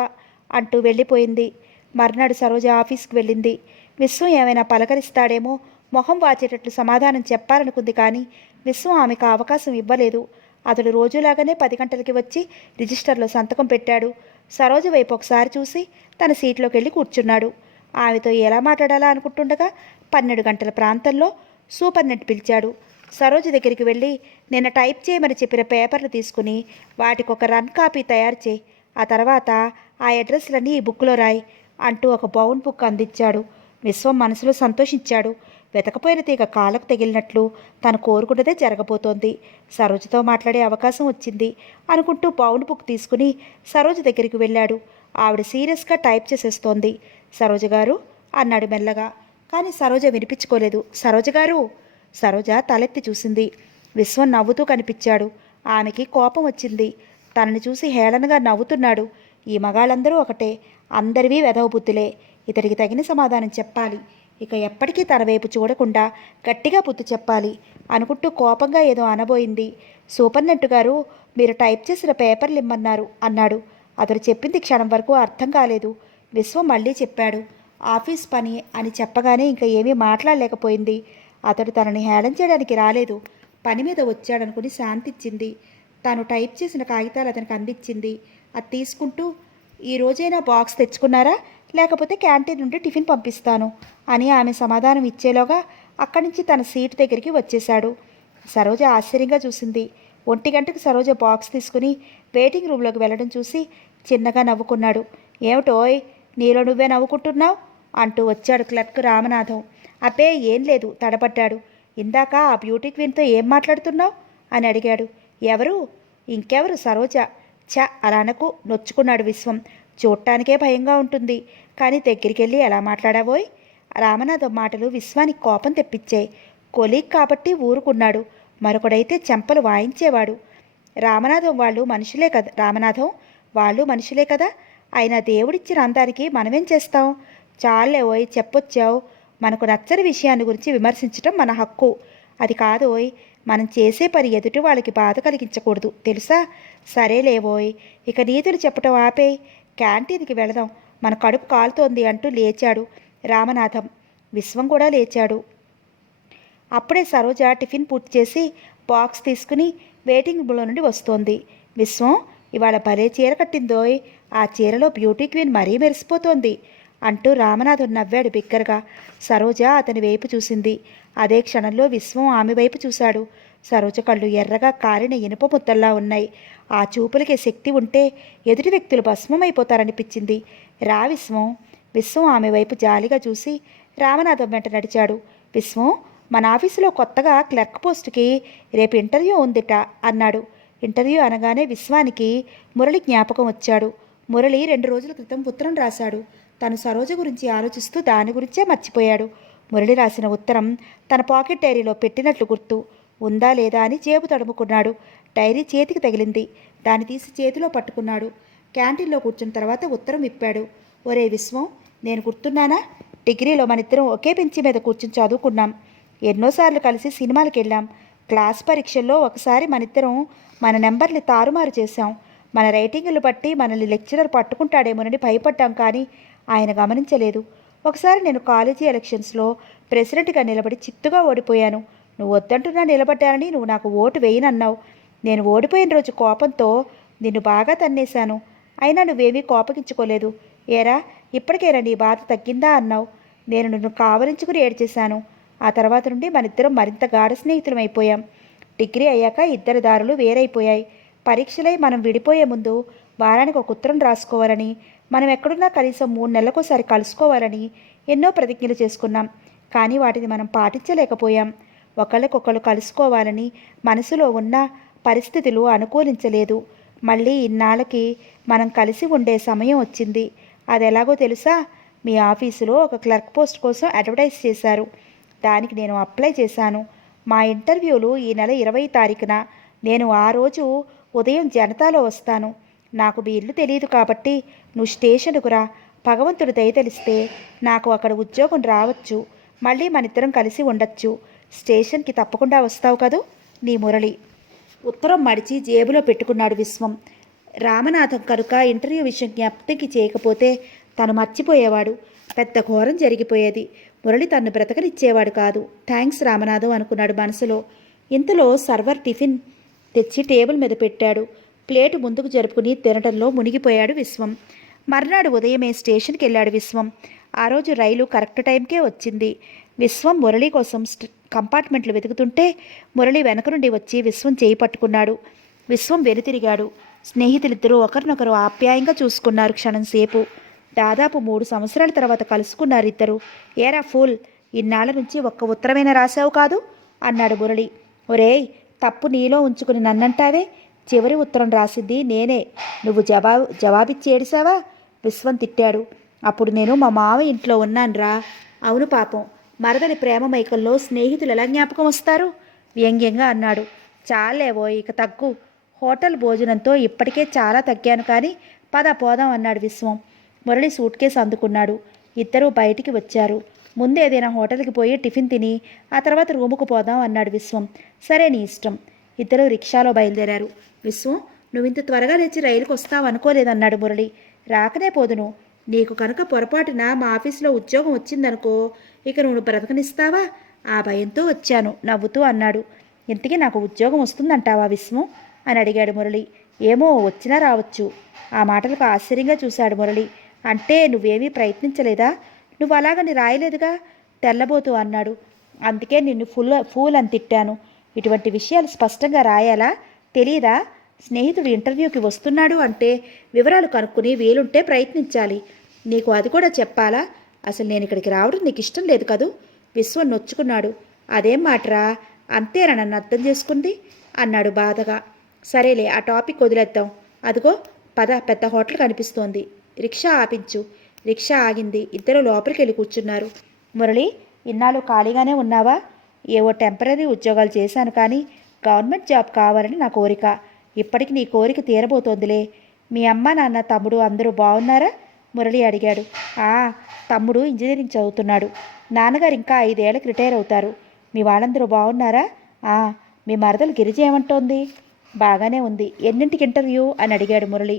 అంటూ వెళ్ళిపోయింది. మర్నాడు సరోజ ఆఫీస్కి వెళ్ళింది. విశ్వం ఏమైనా పలకరిస్తాడేమో మొహం వాచేటట్లు సమాధానం చెప్పాలనుకుంది, కానీ విశ్వం ఆమెకు అవకాశం ఇవ్వలేదు. అతడు రోజులాగానే 10 గంటలకి వచ్చి రిజిస్టర్లో సంతకం పెట్టాడు. సరోజ వైపు ఒకసారి చూసి తన సీట్లోకి వెళ్ళి కూర్చున్నాడు. ఆమెతో ఎలా మాట్లాడాలా అనుకుంటుండగా 12 గంటల ప్రాంతంలో సూపర్నెంట్ పిలిచాడు. సరోజ దగ్గరికి వెళ్ళి నిన్న టైప్ చేయమని చెప్పిన పేపర్లు తీసుకుని వాటికి ఒక రన్ కాపీ తయారు చేయి. ఆ తర్వాత ఆ అడ్రస్లన్నీ ఈ బుక్లో రాయి అంటూ ఒక బౌండ్ బుక్ అందించాడు. విశ్వం మనసులో సంతోషించాడు. వెతకపోయిన తీగ కాళ్ళకు తగిలినట్లు తను కోరుకున్నదే జరగబోతోంది. సరోజతో మాట్లాడే అవకాశం వచ్చింది అనుకుంటూ బౌండ్ బుక్ తీసుకుని సరోజ దగ్గరికి వెళ్ళాడు. ఆవిడ సీరియస్గా టైప్ చేసేస్తోంది. సరోజ గారు అన్నాడు మెల్లగా. కానీ సరోజ వినిపించుకోలేదు. సరోజ గారు. సరోజ తలెత్తి చూసింది. విశ్వం నవ్వుతూ కనిపించాడు. ఆమెకి కోపం వచ్చింది. తనని చూసి హేళనగా నవ్వుతున్నాడు. ఈ మగాళ్ళందరూ ఒకటే, అందరివీ వెధవ బుద్ధులే. ఇతడికి తగిన సమాధానం చెప్పాలి. ఇక ఎప్పటికీ తన వైపు చూడకుండా గట్టిగా బుద్ధి చెప్పాలి అనుకుంటూ కోపంగా ఏదో అనబోయింది. సూపర్నెంట్ గారు, మీరు టైప్ చేసిన పేపర్లు ఇమ్మన్నారు అన్నాడు. అతడు చెప్పింది క్షణం వరకు అర్థం కాలేదు. విశ్వం మళ్ళీ చెప్పాడు. ఆఫీస్ పని అని చెప్పగానే ఇంకా ఏమీ మాట్లాడలేకపోయింది. అతడు తనని హేళన చేయడానికి రాలేదు, పని మీద వచ్చాడనుకుని శాంతిచ్చింది. తాను టైప్ చేసిన కాగితాలు అతనికి అందించింది. అది తీసుకుంటూ, ఈ రోజైనా బాక్స్ తెచ్చుకున్నారా, లేకపోతే క్యాంటీన్ నుండి టిఫిన్ పంపిస్తాను అని ఆమె సమాధానం ఇచ్చేలోగా అక్కడి నుంచి తన సీటు దగ్గరికి వచ్చేశాడు. సరోజ ఆశ్చర్యంగా చూసింది. 1 గంటకు సరోజ బాక్స్ తీసుకుని వెయిటింగ్ రూమ్లోకి వెళ్ళడం చూసి చిన్నగా నవ్వుకున్నాడు. ఏమిటోయ్, నీలో నువ్వే నవ్వుకుంటున్నావు అంటూ వచ్చాడు క్లర్క్ రామనాథం. అబ్బే ఏం లేదు తడబడ్డాడు. ఇందాక ఆ బ్యూటీ క్వీన్తో ఏం మాట్లాడుతున్నావు అని అడిగాడు. ఎవరు? ఇంకెవరు, సరోజ. ఛ, అలా అనకు, నొచ్చుకున్నాడు విశ్వం. చూడటానికే భయంగా ఉంటుంది, కానీ దగ్గరికి వెళ్ళి ఎలా మాట్లాడావోయ్? రామనాథం మాటలు విశ్వానికి కోపం తెప్పించాయి. కొలీగ్ కాబట్టి ఊరుకున్నాడు, మరొకడైతే చెంపలు వాయించేవాడు. రామనాథం వాళ్ళు మనుషులే కదా. అయినా దేవుడిచ్చిన అందానికి మనమేం చేస్తాం? చాలే ఓయ్, చెప్పొచ్చావు. మనకు నచ్చని విషయాన్ని గురించి విమర్శించడం మన హక్కు. అది కాదోయ్, మనం చేసే పని ఎదుటి వాళ్ళకి బాధ కలిగించకూడదు, తెలుసా? సరేలేవోయ్, ఇక నీతులు చెప్పటం ఆపేయ్, క్యాంటీన్కి వెళదాం, మన కడుపు కాలుతోంది అంటూ లేచాడు రామనాథం. విశ్వం కూడా లేచాడు. అప్పుడే సరోజ టిఫిన్ పూర్తి చేసి బాక్స్ తీసుకుని వెయిటింగ్ రూమ్లో నుండి వస్తోంది. విశ్వం, ఇవాళ భలే చీర కట్టిందోయ్, ఆ చీరలో బ్యూటీ క్వీన్ మరీ మెరిసిపోతోంది అంటూ రామనాథం నవ్వాడు బిగ్గరగా. సరోజ అతని వైపు చూసింది. అదే క్షణంలో విశ్వం ఆమె వైపు చూశాడు. సరోజ కళ్ళు ఎర్రగా కారిన ఇనుప ముద్దల్లా ఉన్నాయి. ఆ చూపులకి శక్తి ఉంటే ఎదుటి వ్యక్తులు భస్మమైపోతారనిపించింది. రా విశ్వం. విశ్వం ఆమె వైపు జాలిగా చూసి రామనాథం వెంట నడిచాడు. విశ్వం, మన ఆఫీసులో కొత్తగా క్లర్క్ పోస్టుకి రేపు ఇంటర్వ్యూ ఉందిట అన్నాడు. ఇంటర్వ్యూ అనగానే విశ్వానికి మురళి జ్ఞాపకం వచ్చాడు. మురళి 2 రోజుల క్రితం ఉత్తరం రాశాడు. తను సరోజ గురించి ఆలోచిస్తూ దాని గురించే మర్చిపోయాడు. మురళి రాసిన ఉత్తరం తన పాకెట్ డైరీలో పెట్టినట్లు గుర్తు. ఉందా లేదా అని జేబు తడుముకున్నాడు. డైరీ చేతికి తగిలింది. దాన్ని తీసి చేతిలో పట్టుకున్నాడు. క్యాంటీన్లో కూర్చున్న తర్వాత ఉత్తరం విప్పాడు. ఒరే విశ్వం, నేను గుర్తున్నానా? డిగ్రీలో మనిద్దరం ఒకే బెంచి మీద కూర్చుని చదువుకున్నాం. ఎన్నోసార్లు కలిసి సినిమాలకు వెళ్ళాం. క్లాస్ పరీక్షల్లో ఒకసారి మనిద్దరం మన నెంబర్ని తారుమారు చేశాం. మన రైటింగులు బట్టి మనల్ని లెక్చరర్ పట్టుకుంటాడేమోనని భయపడ్డాం, కానీ ఆయన గమనించలేదు. ఒకసారి నేను కాలేజీ ఎలక్షన్స్లో ప్రెసిడెంట్గా నిలబడి చిత్తుగా ఓడిపోయాను. నువ్వు వద్దంటున్నా నిలబడ్డానని నువ్వు నాకు ఓటు వేయనన్నావు. నేను ఓడిపోయిన రోజు కోపంతో నిన్ను బాగా తన్నేశాను. అయినా నువ్వేమీ కోపగించుకోలేదు. ఏరా, ఇప్పటికేరా నీ బాధ తగ్గిందా అన్నావు. నేను నిన్ను కావలించుకుని ఏడ్చేశాను. ఆ తర్వాత నుండి మనిద్దరం మరింత గాఢ స్నేహితులమైపోయాం. డిగ్రీ అయ్యాక ఇద్దరి దారులు వేరైపోయాయి. పరీక్షలై మనం విడిపోయే ముందు వారానికి ఒక ఉత్తరం రాసుకోవాలని, మనం ఎక్కడున్నా కనీసం 3 నెలలకోసారి కలుసుకోవాలని ఎన్నో ప్రతిజ్ఞలు చేసుకున్నాం. కానీ వాటిని మనం పాటించలేకపోయాం. ఒకళ్ళకొకళ్ళు కలుసుకోవాలని మనసులో ఉన్న పరిస్థితులు అనుకూలించలేదు. మళ్ళీ ఇన్నాళ్ళకి మనం కలిసి ఉండే సమయం వచ్చింది. అది ఎలాగో తెలుసా? మీ ఆఫీసులో ఒక క్లర్క్ పోస్ట్ కోసం అడ్వర్టైజ్ చేశారు. దానికి నేను అప్లై చేశాను. మా ఇంటర్వ్యూలు ఈ నెల 20వ తారీఖున. నేను ఆ రోజు ఉదయం జనతాలో వస్తాను. నాకు మీ ఇల్లు తెలియదు కాబట్టి నువ్వు స్టేషన్కు రా. భగవంతుడు దయ తెలిస్తే నాకు అక్కడ ఉద్యోగం రావచ్చు. మళ్ళీ మనిద్దరం కలిసి ఉండొచ్చు. స్టేషన్కి తప్పకుండా వస్తావు కదూ? నీ మురళి. ఉత్తరం మడిచి జేబులో పెట్టుకున్నాడు విశ్వం. రామనాథం కనుక ఇంటర్వ్యూ విషయం జ్ఞప్తికి చేయకపోతే తను మర్చిపోయేవాడు. పెద్ద ఘోరం జరిగిపోయేది. మురళి తన్ను బ్రతకనిచ్చేవాడు కాదు. థ్యాంక్స్ రామనాథం అనుకున్నాడు మనసులో. ఇంతలో సర్వర్ టిఫిన్ తెచ్చి టేబుల్ మీద పెట్టాడు. ప్లేటు ముందుకు జరుపుకుని తినటంలో మునిగిపోయాడు విశ్వం. మర్నాడు ఉదయమే స్టేషన్కి వెళ్ళాడు విశ్వం. ఆ రోజు రైలు కరెక్ట్ టైంకే వచ్చింది. విశ్వం మురళి కోసం కంపార్ట్మెంట్లు వెతుకుతుంటే మురళి వెనక నుండి వచ్చి విశ్వం చేయి పట్టుకున్నాడు. విశ్వం వెనుతిరిగాడు. స్నేహితులిద్దరూ ఒకరినొకరు ఆప్యాయంగా చూసుకున్నారు క్షణంసేపు. దాదాపు 3 సంవత్సరాల తర్వాత కలుసుకున్నారు ఇద్దరు. ఏరా ఫూల్, ఇన్నాళ్ళ నుంచి ఒక్క ఉత్తరమైనా రాశావు కాదు అన్నాడు మురళి. ఒరేయ్, తప్పు నీలో ఉంచుకుని నన్నంటావే? చివరి ఉత్తరం రాసింది నేనే. నువ్వు జవాబిచ్చి ఏడిసావా? విశ్వం తిట్టాడు. అప్పుడు నేను మా మావ ఇంట్లో ఉన్నానురా. అవును పాపం, మరదలి ప్రేమ మైకంలో స్నేహితులు ఎలా జ్ఞాపకం వస్తారు? వ్యంగ్యంగా అన్నాడు. చాలేవో, ఇక తగ్గు. హోటల్ భోజనంతో ఇప్పటికే చాలా తగ్గాను, కానీ పద పోదాం అన్నాడు విశ్వం. మురళి సూట్ కేసు అందుకున్నాడు. ఇద్దరూ బయటికి వచ్చారు. ముందు ఏదైనా హోటల్కి పోయి టిఫిన్ తిని ఆ తర్వాత రూముకు పోదాం అన్నాడు విశ్వం. సరే, నీ ఇష్టం. ఇద్దరూ రిక్షాలో బయలుదేరారు. విశ్వం, నువ్వు ఇంత త్వరగా లేచి రైలుకు వస్తావు అనుకోలేదన్నాడు మురళి. రాకనే పోదును. నీకు కనుక పొరపాటున మా ఆఫీసులో ఉద్యోగం వచ్చిందనుకో, ఇక నువ్వు బ్రతకనిస్తావా? ఆ భయంతో వచ్చాను నవ్వుతూ అన్నాడు. ఇంతకీ నాకు ఉద్యోగం వస్తుందంటావా విస్ము అని అడిగాడు మురళి. ఏమో వచ్చినా రావచ్చు. ఆ మాటలకు ఆశ్చర్యంగా చూశాడు మురళి. అంటే నువ్వేమీ ప్రయత్నించలేదా? నువ్వు అలాగని రాయలేదుగా తెల్లబోతూ అన్నాడు. అందుకే నిన్ను ఫూల్ అని తిట్టాను. ఇటువంటి విషయాలు స్పష్టంగా రాయాలా? తెలీదా? స్నేహితుడు ఇంటర్వ్యూకి వస్తున్నాడు అంటే వివరాలు కనుక్కుని వీలుంటే ప్రయత్నించాలి. నీకు అది కూడా చెప్పాలా? అసలు నేను ఇక్కడికి రావడం నీకు ఇష్టం లేదు కదూ? విశ్వం నొచ్చుకున్నాడు. అదేం మాటరా, అంతేనా నన్ను అర్థం చేసుకుంది అన్నాడు బాధగా. సరేలే, ఆ టాపిక్ వదిలేద్దాం. అదిగో పద, పెద్ద హోటల్ కనిపిస్తోంది. రిక్షా ఆపించు. రిక్షా ఆగింది. ఇద్దరు లోపలికి వెళ్ళి కూర్చున్నారు. మురళి, ఇన్నాళ్ళు ఖాళీగానే ఉన్నావా? ఏవో టెంపరీ ఉద్యోగాలు చేశాను, కానీ గవర్నమెంట్ జాబ్ కావాలని నా కోరిక. ఇప్పటికి నీ కోరిక తీరబోతోందిలే. మీ అమ్మ, నాన్న, తమ్ముడు అందరూ బాగున్నారా? మురళి అడిగాడు. తమ్ముడు ఇంజనీరింగ్ చదువుతున్నాడు. నాన్నగారు ఇంకా 5 ఏళ్ళకి రిటైర్ అవుతారు. మీ వాళ్ళందరూ బాగున్నారా? మీ మరదలు గిరిజ ఏమంటోంది? బాగానే ఉంది. ఎన్నింటికి ఇంటర్వ్యూ అని అడిగాడు మురళి.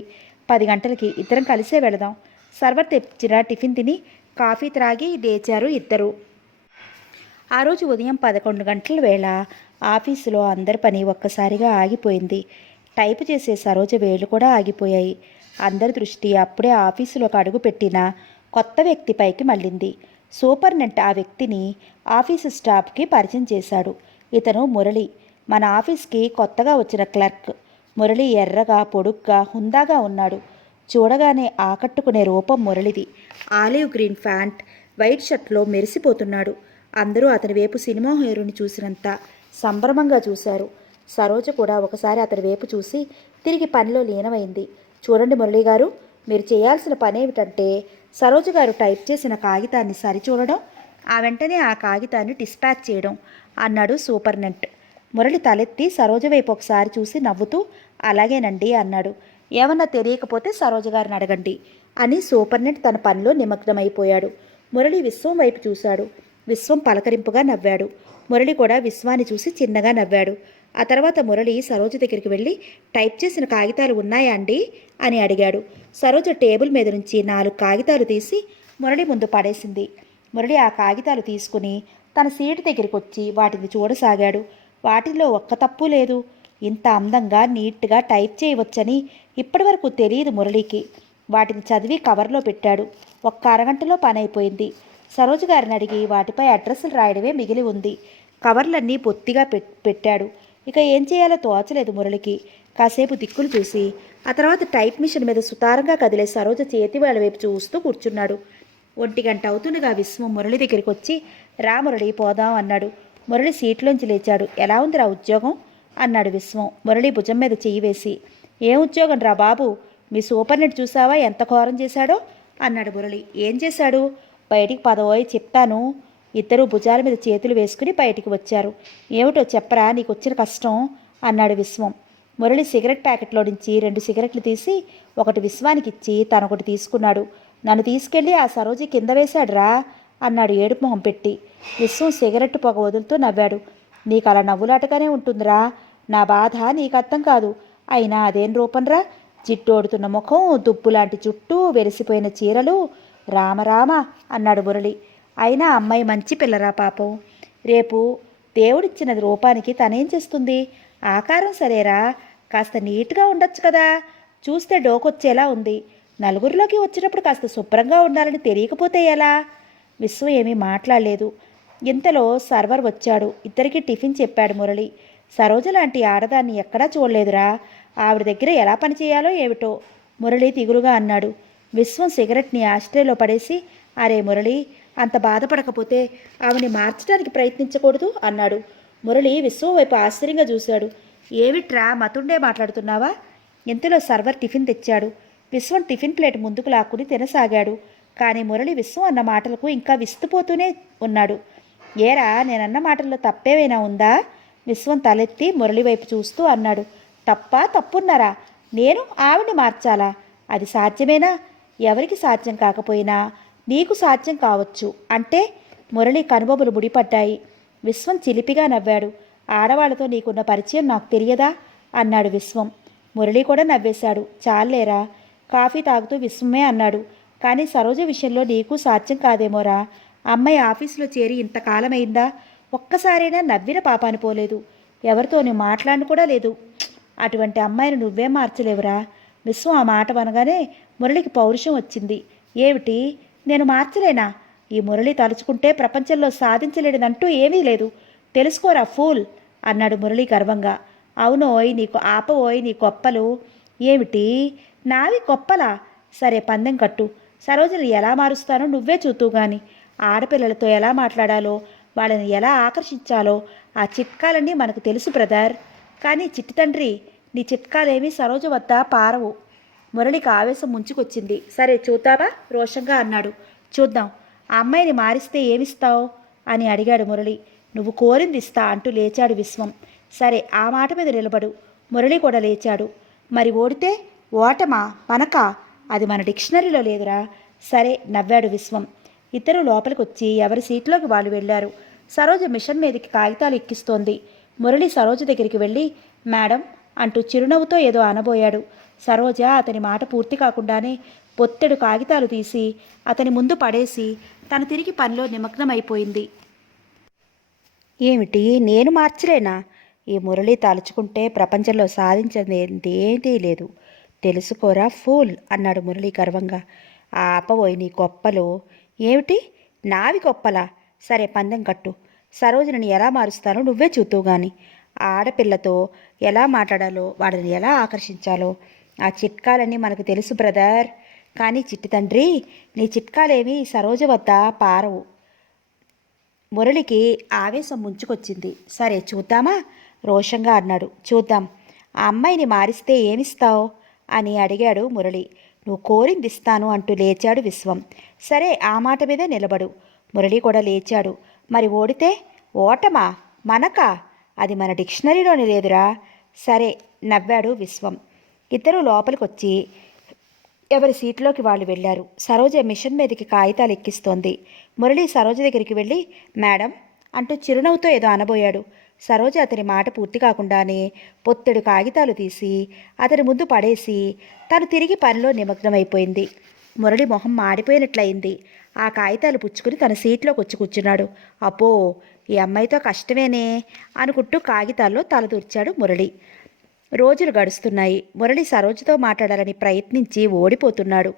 10 గంటలకి. ఇద్దరం కలిసే వెళదాం. సర్వర్ తెచ్చిన టిఫిన్ తిని కాఫీ త్రాగి లేచారు ఇద్దరు. ఆ రోజు ఉదయం 11 గంటల వేళ ఆఫీసులో అందరి పని ఒక్కసారిగా ఆగిపోయింది. టైపు చేసే సరోజ వేళ్ళు కూడా ఆగిపోయాయి. అందరి దృష్టి అప్పుడే ఆఫీసులోకి అడుగుపెట్టిన కొత్త వ్యక్తిపైకి మళ్ళింది. సూపర్నెంట్ ఆ వ్యక్తిని ఆఫీసు స్టాఫ్కి పరిచయం చేశాడు. ఇతను మురళి, మన ఆఫీస్కి కొత్తగా వచ్చిన క్లర్క్. మురళి ఎర్రగా, పొడుగ్గా, హుందాగా ఉన్నాడు. చూడగానే ఆకట్టుకునే రూపం మురళిది. ఆలివ్ గ్రీన్ ప్యాంట్, వైట్ షర్ట్లో మెరిసిపోతున్నాడు. అందరూ అతని వైపు సినిమా హీరోని చూసినంత సంభ్రమంగా చూశారు. సరోజ కూడా ఒకసారి అతని వైపు చూసి తిరిగి పనిలో లీనమైంది. చూడండి మురళి గారు, మీరు చేయాల్సిన పనేమిటంటే సరోజ గారు టైప్ చేసిన కాగితాన్ని సరిచూడడం, ఆ వెంటనే ఆ కాగితాన్ని డిస్పాచ్ చేయడం అన్నాడు సూపర్నెంట్. మురళి తలెత్తి సరోజ వైపు ఒకసారి చూసి నవ్వుతూ అలాగేనండి అన్నాడు. ఏమన్నా తెలియకపోతే సరోజ గారిని అడగండి అని సూపర్నెంట్ తన పనిలో నిమగ్నమైపోయాడు. మురళి విశ్వం వైపు చూశాడు. విశ్వం పలకరింపుగా నవ్వాడు. మురళి కూడా విశ్వాన్ని చూసి చిన్నగా నవ్వాడు. ఆ తర్వాత మురళి సరోజ దగ్గరికి వెళ్ళి టైప్ చేసిన కాగితాలు ఉన్నాయా అండి అని అడిగాడు. సరోజ టేబుల్ మీద నుంచి 4 కాగితాలు తీసి మురళి ముందు పడేసింది. మురళి ఆ కాగితాలు తీసుకుని తన సీటు దగ్గరికి వచ్చి వాటిని చూడసాగాడు. వాటిల్లో ఒక్క తప్పు లేదు. ఇంత అందంగా, నీట్గా టైప్ చేయవచ్చని ఇప్పటివరకు తెలియదు మురళికి. వాటిని చదివి కవర్లో పెట్టాడు. ఒక్క అరగంటలో పని అయిపోయింది. సరోజ గారిని అడిగి వాటిపై అడ్రస్లు రాయడమే మిగిలి ఉంది. కవర్లన్నీ పొత్తిగా పెట్టాడు. ఇక ఏం చేయాలో తోచలేదు మురళికి. కాసేపు దిక్కులు చూసి ఆ తర్వాత టైప్ మిషన్ మీద సుతారంగా కదిలే సరోజ చేతి వాళ్ళ వైపు చూస్తూ కూర్చున్నాడు. 1 గంట అవుతుండగా విశ్వం మురళి దగ్గరికి వచ్చి రా మురళి పోదాం అన్నాడు. మురళి సీట్లోంచి లేచాడు. ఎలా ఉందిరా ఉద్యోగం అన్నాడు విశ్వం మురళి భుజం మీద చెయ్యి వేసి. ఏం ఉద్యోగం రా బాబు, మీ సూపర్నెట్ చూసావా ఎంత ఘోరం చేశాడో అన్నాడు మురళి. ఏం చేశాడు? బయటికి పదవోయి చెప్తాను. ఇద్దరూ భుజాల మీద చేతులు వేసుకుని బయటికి వచ్చారు. ఏమిటో చెప్పరా, నీకు వచ్చిన కష్టం అన్నాడు విశ్వం. మురళి సిగరెట్ ప్యాకెట్లో నుంచి 2 సిగరెట్లు తీసి ఒకటి విశ్వానికి ఇచ్చి తనొకటి తీసుకున్నాడు. నన్ను తీసుకెళ్ళి ఆ సరోజి కింద వేశాడురా అన్నాడు ఏడుపు మొహం పెట్టి. విశ్వం సిగరెట్ పొగ వదులుతూ నవ్వాడు. నీకు అలా నవ్వులాటగానే ఉంటుందిరా, నా బాధ నీకు అర్థం కాదు. అయినా అదేం రూపంరా, జిట్టోడుతున్న ముఖం, దుబ్బులాంటి జుట్టు, వెలిసిపోయిన చీరలు. రామరామ అన్నాడు మురళి. అయినా అమ్మాయి మంచి పిల్లరా పాపం. రేపు దేవుడిచ్చిన రూపానికి తనేం చేస్తుంది? ఆకారం సరేరా, కాస్త నీట్గా ఉండొచ్చు కదా. చూస్తే డోకొచ్చేలా ఉంది. నలుగురిలోకి వచ్చినప్పుడు కాస్త శుభ్రంగా ఉండాలని తెలియకపోతే ఎలా? విశ్వం ఏమీ మాట్లాడలేదు. ఇంతలో సర్వర్ వచ్చాడు. ఇద్దరికి టిఫిన్ చెప్పాడు మురళి. సరోజ లాంటి ఆడదాన్ని ఎక్కడా చూడలేదురా. ఆవిడ దగ్గర ఎలా పనిచేయాలో ఏమిటో మురళి దిగులుగా అన్నాడు. విశ్వం సిగరెట్ని ఆస్ట్రేలో పడేసి అరే మురళి, అంత బాధపడకపోతే ఆమెని మార్చడానికి ప్రయత్నించకూడదు అన్నాడు. మురళి విశ్వం వైపు ఆశ్చర్యంగా చూశాడు. ఏమిట్రా మతుండే మాట్లాడుతున్నావా? ఇంతలో సర్వర్ టిఫిన్ తెచ్చాడు. విశ్వం టిఫిన్ ప్లేట్ ముందుకు లాక్కుని తినసాగాడు. కానీ మురళి విశ్వం అన్న మాటలకు ఇంకా విస్తుపోతూనే ఉన్నాడు. ఏరా, నేనన్న మాటల్లో తప్పేమైనా ఉందా? విశ్వం తలెత్తి మురళి వైపు చూస్తూ అన్నాడు. తప్పున్నారా? నేను ఆవిడ్ని మార్చాలా? అది సాధ్యమేనా? ఎవరికి సాధ్యం కాకపోయినా నీకు సాధ్యం కావచ్చు అంటే? మురళి కనుబొమ్మలు ముడిపడ్డాయి. విశ్వం చిలిపిగా నవ్వాడు. ఆడవాళ్లతో నీకున్న పరిచయం నాకు తెలియదా అన్నాడు విశ్వం. మురళి కూడా నవ్వేశాడు. చాలేరా, కాఫీ తాగుతూ విశ్వమే అన్నాడు. కానీ సరోజ విషయంలో నీకు సాధ్యం కాదేమోరా. అమ్మాయి ఆఫీసులో చేరి ఇంతకాలమైందా, ఒక్కసారైనా నవ్విన పాపాని పోలేదు, ఎవరితోని మాట్లాడి కూడా లేదు. అటువంటి అమ్మాయిని నువ్వేం మార్చలేవురా. విశ్వం ఆ మాట అనగానే మురళికి పౌరుషం వచ్చింది. ఏమిటి, నేను మార్చలేనా? ఈ మురళి తలుచుకుంటే ప్రపంచంలో సాధించలేనిదంటూ ఏమీ లేదు, తెలుసుకోరా ఫూల్ అన్నాడు మురళి గర్వంగా. అవునోయ్, నీకు ఆపవోయ్ నీ గొప్పలు. ఏమిటి, నావి గొప్పలా? సరే పందెం కట్టు, సరోజని ఎలా మారుస్తానో నువ్వే చూద్దువు గాని. ఆడపిల్లలతో ఎలా మాట్లాడాలో, వాళ్ళని ఎలా ఆకర్షించాలో ఆ చిట్కాలన్నీ మనకు తెలుసు బ్రదర్. కానీ చిట్టి తండ్రి, నీ చిట్కాలేమీ సరోజ వద్ద పారవు. మురళికి ఆవేశం ముంచుకొచ్చింది. సరే చూద్దామా, రోషంగా అన్నాడు. చూద్దాం. ఆ అమ్మాయిని మారిస్తే ఏమిస్తావు అని అడిగాడు మురళి. నువ్వు కోరింది ఇస్తా అంటూ లేచాడు విశ్వం. సరే, ఆ మాట మీద నిలబడు. మురళి కూడా లేచాడు. మరి ఓడితే? ఓటమా పనక? అది మన డిక్షనరీలో లేదురా. సరే నవ్వాడు విశ్వం. ఇద్దరు లోపలికి వచ్చి ఎవరి సీట్లోకి వాళ్ళు వెళ్ళారు. సరోజ మిషన్ మీదకి కాగితాలు ఎక్కిస్తోంది. మురళి సరోజ దగ్గరికి వెళ్ళి మేడం అంటూ చిరునవ్వుతో ఏదో అనబోయాడు. సరోజ అతని మాట పూర్తి కాకుండానే పొత్తెడు కాగితాలు తీసి అతని ముందు పడేసి తను తిరిగి పనిలో నిమగ్నమైపోయింది. ఏమిటి, నేను మార్చలేనా? ఈ మురళి తలుచుకుంటే ప్రపంచంలో సాధించేదేంటి లేదు, తెలుసుకోరా ఫూల్ అన్నాడు మురళి గర్వంగా. ఆపబోయి నీ గొప్పలు. ఏమిటి, నావి గొప్పలా? సరే పందెం కట్టు, సరోజని ఎలా మారుస్తానో నువ్వే చూద్దువు గాని. ఆడపిల్లతో ఎలా మాట్లాడాలో, వాళ్ళని ఎలా ఆకర్షించాలో ఆ చిట్కాలన్నీ మనకు తెలుసు బ్రదర్. కానీ చిట్టి తండ్రి, నీ చిట్కాలేమీ సరోజ వద్ద పారవు. మురళికి ఆవేశం ముంచుకొచ్చింది. సరే చూద్దామా, రోషంగా అన్నాడు. చూద్దాం. ఆ అమ్మాయిని మారిస్తే ఏమిస్తావు అని అడిగాడు మురళి. నువ్వు కోరింది ఇస్తాను అంటూ లేచాడు విశ్వం. సరే, ఆ మాట మీదే నిలబడు. మురళి కూడా లేచాడు. మరి ఓడితే? ఓటమా మనకా? అది మన డిక్షనరీలోనే లేదురా. సరే నవ్వాడు విశ్వం. ఇద్దరు లోపలికొచ్చి ఎవరి సీట్లోకి వాళ్ళు వెళ్ళారు. సరోజ మిషన్ మీదకి కాగితాలు ఎక్కిస్తోంది. మురళి సరోజ దగ్గరికి వెళ్ళి మేడం అంటూ చిరునవ్వుతో ఏదో అనబోయాడు. సరోజ అతని మాట పూర్తి కాకుండానే పొత్తెడు కాగితాలు తీసి అతని ముందు పడేసి తను తిరిగి పనిలో నిమగ్నమైపోయింది. మురళి మొహం మాడిపోయినట్లయింది. ఆ కాగితాలు పుచ్చుకుని తన సీట్లోకి వచ్చి కూర్చున్నాడు. అబ్బో, ఈ అమ్మాయితో కష్టమేనే అనుకుంటూ కాగితాల్లో తలదూర్చాడు మురళి. రోజులు గడుస్తున్నాయి. మురళి సరోజతో మాట్లాడాలని ప్రయత్నించి ఓడిపోతున్నాడు.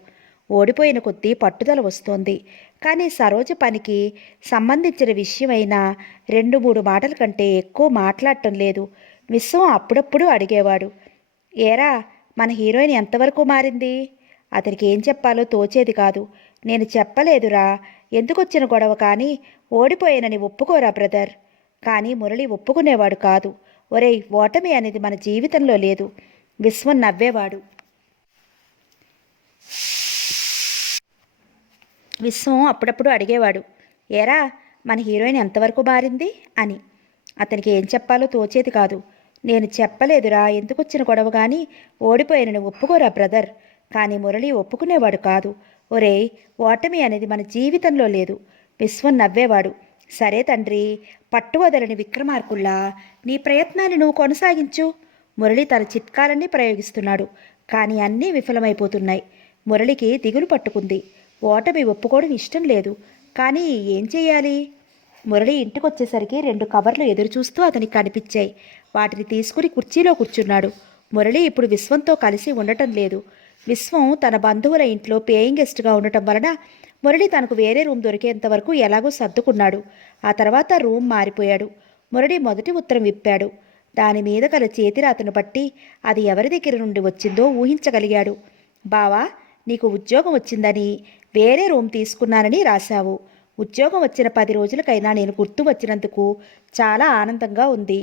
ఓడిపోయిన కొద్దీ పట్టుదల వస్తోంది. కానీ సరోజ పనికి సంబంధించిన విషయమైనా 2-3 మాటల కంటే ఎక్కువ మాట్లాడటం లేదు. విశ్వం అప్పుడప్పుడు అడిగేవాడు, ఏరా మన హీరోయిన్ ఎంతవరకు మారింది? అతనికి ఏం చెప్పాలో తోచేది కాదు. నేను చెప్పలేదురా, ఎందుకొచ్చిన గొడవ, కానీ ఓడిపోయానని ఒప్పుకోరా బ్రదర్. కానీ మురళి ఒప్పుకునేవాడు కాదు. ఒరేయ్, ఓటమి అనేది మన జీవితంలో లేదు. విశ్వం నవ్వేవాడు. విశ్వం అప్పుడప్పుడు అడిగేవాడు, ఏరా మన హీరోయిన్ ఎంతవరకు మారింది అని. అతనికి ఏం చెప్పాలో తోచేది కాదు. నేను చెప్పలేదురా, ఎందుకొచ్చిన గొడవ, కానీ ఓడిపోయానని ఒప్పుకోరా బ్రదర్. కానీ మురళి ఒప్పుకునేవాడు కాదు. ఒరేయ్, ఓటమి అనేది మన జీవితంలో లేదు. విశ్వం నవ్వేవాడు. సరే తండ్రి, పట్టువదలని విక్రమార్కుల్లా నీ ప్రయత్నాన్ని నువ్వు కొనసాగించు. మురళి తన చిట్కాలన్నీ ప్రయోగిస్తున్నాడు, కానీ అన్నీ విఫలమైపోతున్నాయి. మురళికి దిగులు పట్టుకుంది. ఓటమి ఒప్పుకోవడం ఇష్టం లేదు, కానీ ఏం చెయ్యాలి? మురళి ఇంటికొచ్చేసరికి 2 కవర్లు ఎదురుచూస్తూ అతనికి కనిపించాయి. వాటిని తీసుకుని కుర్చీలో కూర్చున్నాడు. మురళి ఇప్పుడు విశ్వంతో కలిసి ఉండటం లేదు. విశ్వం తన బంధువుల ఇంట్లో పేయింగ్ గెస్ట్గా ఉండటం వలన మురళి తనకు వేరే రూమ్ దొరికేంత వరకు ఎలాగో సర్దుకున్నాడు. ఆ తర్వాత రూమ్ మారిపోయాడు. మురళి మొదటి ఉత్తరం విప్పాడు. దాని మీద గల చేతిరాతను బట్టి అది ఎవరి దగ్గర నుండి వచ్చిందో ఊహించగలిగాడు. బావా, నీకు ఉద్యోగం వచ్చిందని వేరే రూమ్ తీసుకున్నానని రాశావు. ఉద్యోగం వచ్చిన 10 రోజులకైనా నేను గుర్తు వచ్చినందుకు చాలా ఆనందంగా ఉంది.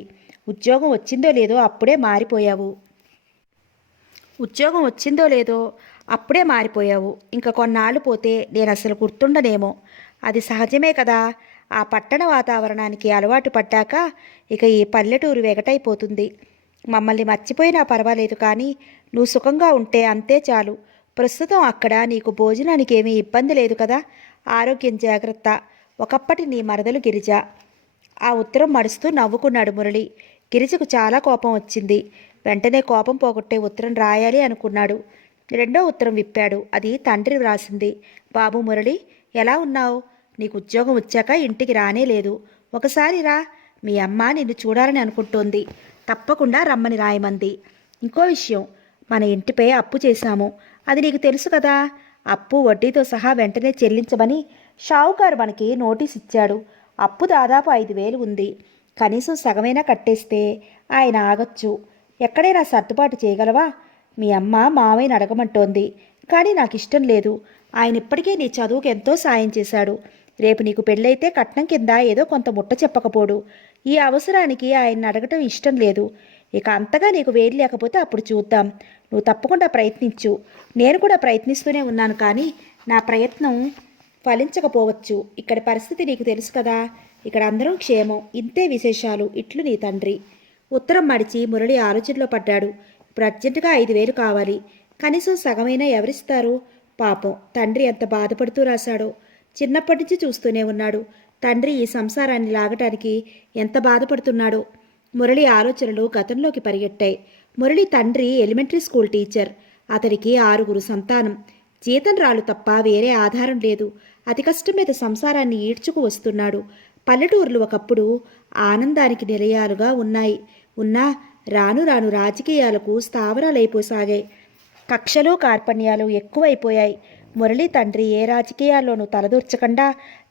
ఉద్యోగం వచ్చిందో లేదో అప్పుడే మారిపోయావు. ఉద్యోగం వచ్చిందో లేదో అప్పుడే మారిపోయావు. ఇంకా కొన్నాళ్ళు పోతే నేను అసలు గుర్తుండనేమో. అది సహజమే కదా. ఆ పట్టణ వాతావరణానికి అలవాటు పడ్డాక ఇక ఈ పల్లెటూరు వెగటైపోతుంది. మమ్మల్ని మర్చిపోయినా పర్వాలేదు, కానీ నువ్వు సుఖంగా ఉంటే అంతే చాలు. ప్రస్తుతం అక్కడ నీకు భోజనానికి ఏమీ ఇబ్బంది లేదు కదా. ఆరోగ్యం జాగ్రత్త. ఒకప్పటి నీ మరదలు గిరిజ. ఆ ఉత్తరం మడుస్తూ నవ్వుకున్నాడు మురళి. గిరిజకు చాలా కోపం వచ్చింది. వెంటనే కోపం పోగొట్టే ఉత్తరం రాయాలి అనుకున్నాడు. రెండో ఉత్తరం విప్పాడు. అది తండ్రి వ్రాసింది. బాబు మురళి, ఎలా ఉన్నావు? నీకు ఉద్యోగం వచ్చాక ఇంటికి రానే లేదు. ఒకసారి రా, మీ అమ్మ నిన్ను చూడాలని అనుకుంటోంది. తప్పకుండా రమ్మని రాయమంది. ఇంకో విషయం, మన ఇంటిపై అప్పు చేశాము. అది నీకు తెలుసు కదా. అప్పు వడ్డీతో సహా వెంటనే చెల్లించమని షావుకారు మనకి నోటీస్ ఇచ్చాడు. అప్పు దాదాపు 5,000 ఉంది. కనీసం సగమైనా కట్టేస్తే ఆయన ఆగచ్చు. ఎక్కడైనా సర్దుబాటు చేయగలవా? మీ అమ్మ మావయ్యని అడగమంటోంది. కానీ నాకు ఇష్టం లేదు. ఆయన ఇప్పటికే నీ చదువుకు ఎంతో సాయం చేశాడు. రేపు నీకు పెళ్ళైతే కట్నం కింద ఏదో కొంత ముట్ట చెప్పకపోడు. ఈ అవసరానికి ఆయన్ని అడగటం ఇష్టం లేదు. ఇక అంతగా నీకు వేలు లేకపోతే అప్పుడు చూద్దాం. నువ్వు తప్పకుండా ప్రయత్నించు. నేను కూడా ప్రయత్నిస్తూనే ఉన్నాను, కానీ నా ప్రయత్నం ఫలించకపోవచ్చు. ఇక్కడి పరిస్థితి నీకు తెలుసు కదా. ఇక్కడ అందరం క్షేమం. ఇంతే విశేషాలు. ఇట్లు నీ తండ్రి. ఉత్తరం మడిచి మురళి ఆలోచనలో పడ్డాడు. ఇప్పుడు అర్జెంటుగా 5,000 కావాలి. కనీసం సగమైనా ఎవరిస్తారు? పాపం తండ్రి ఎంత బాధపడుతూ రాశాడో. చిన్నప్పటి నుంచి చూస్తూనే ఉన్నాడు. తండ్రి ఈ సంసారాన్ని లాగటానికి ఎంత బాధపడుతున్నాడో. మురళి ఆలోచనలు గతంలోకి పరిగెట్టాయి. మురళి తండ్రి ఎలిమెంటరీ స్కూల్ టీచర్. అతనికి 6 సంతానం. జీతం రాళ్ళు తప్ప వేరే ఆధారం లేదు. అతి కష్టం మీద సంసారాన్ని ఈడ్చుకు వస్తున్నాడు. పల్లెటూర్లు ఒకప్పుడు ఆనందానికి నిలయాలుగా ఉన్నా రాను రాను రాజకీయాలకు స్థావరాలైపోసాగాయి. కక్షలు కార్పణ్యాలు ఎక్కువైపోయాయి. మురళి తండ్రి ఏ రాజకీయాల్లోనూ తలదూర్చకుండా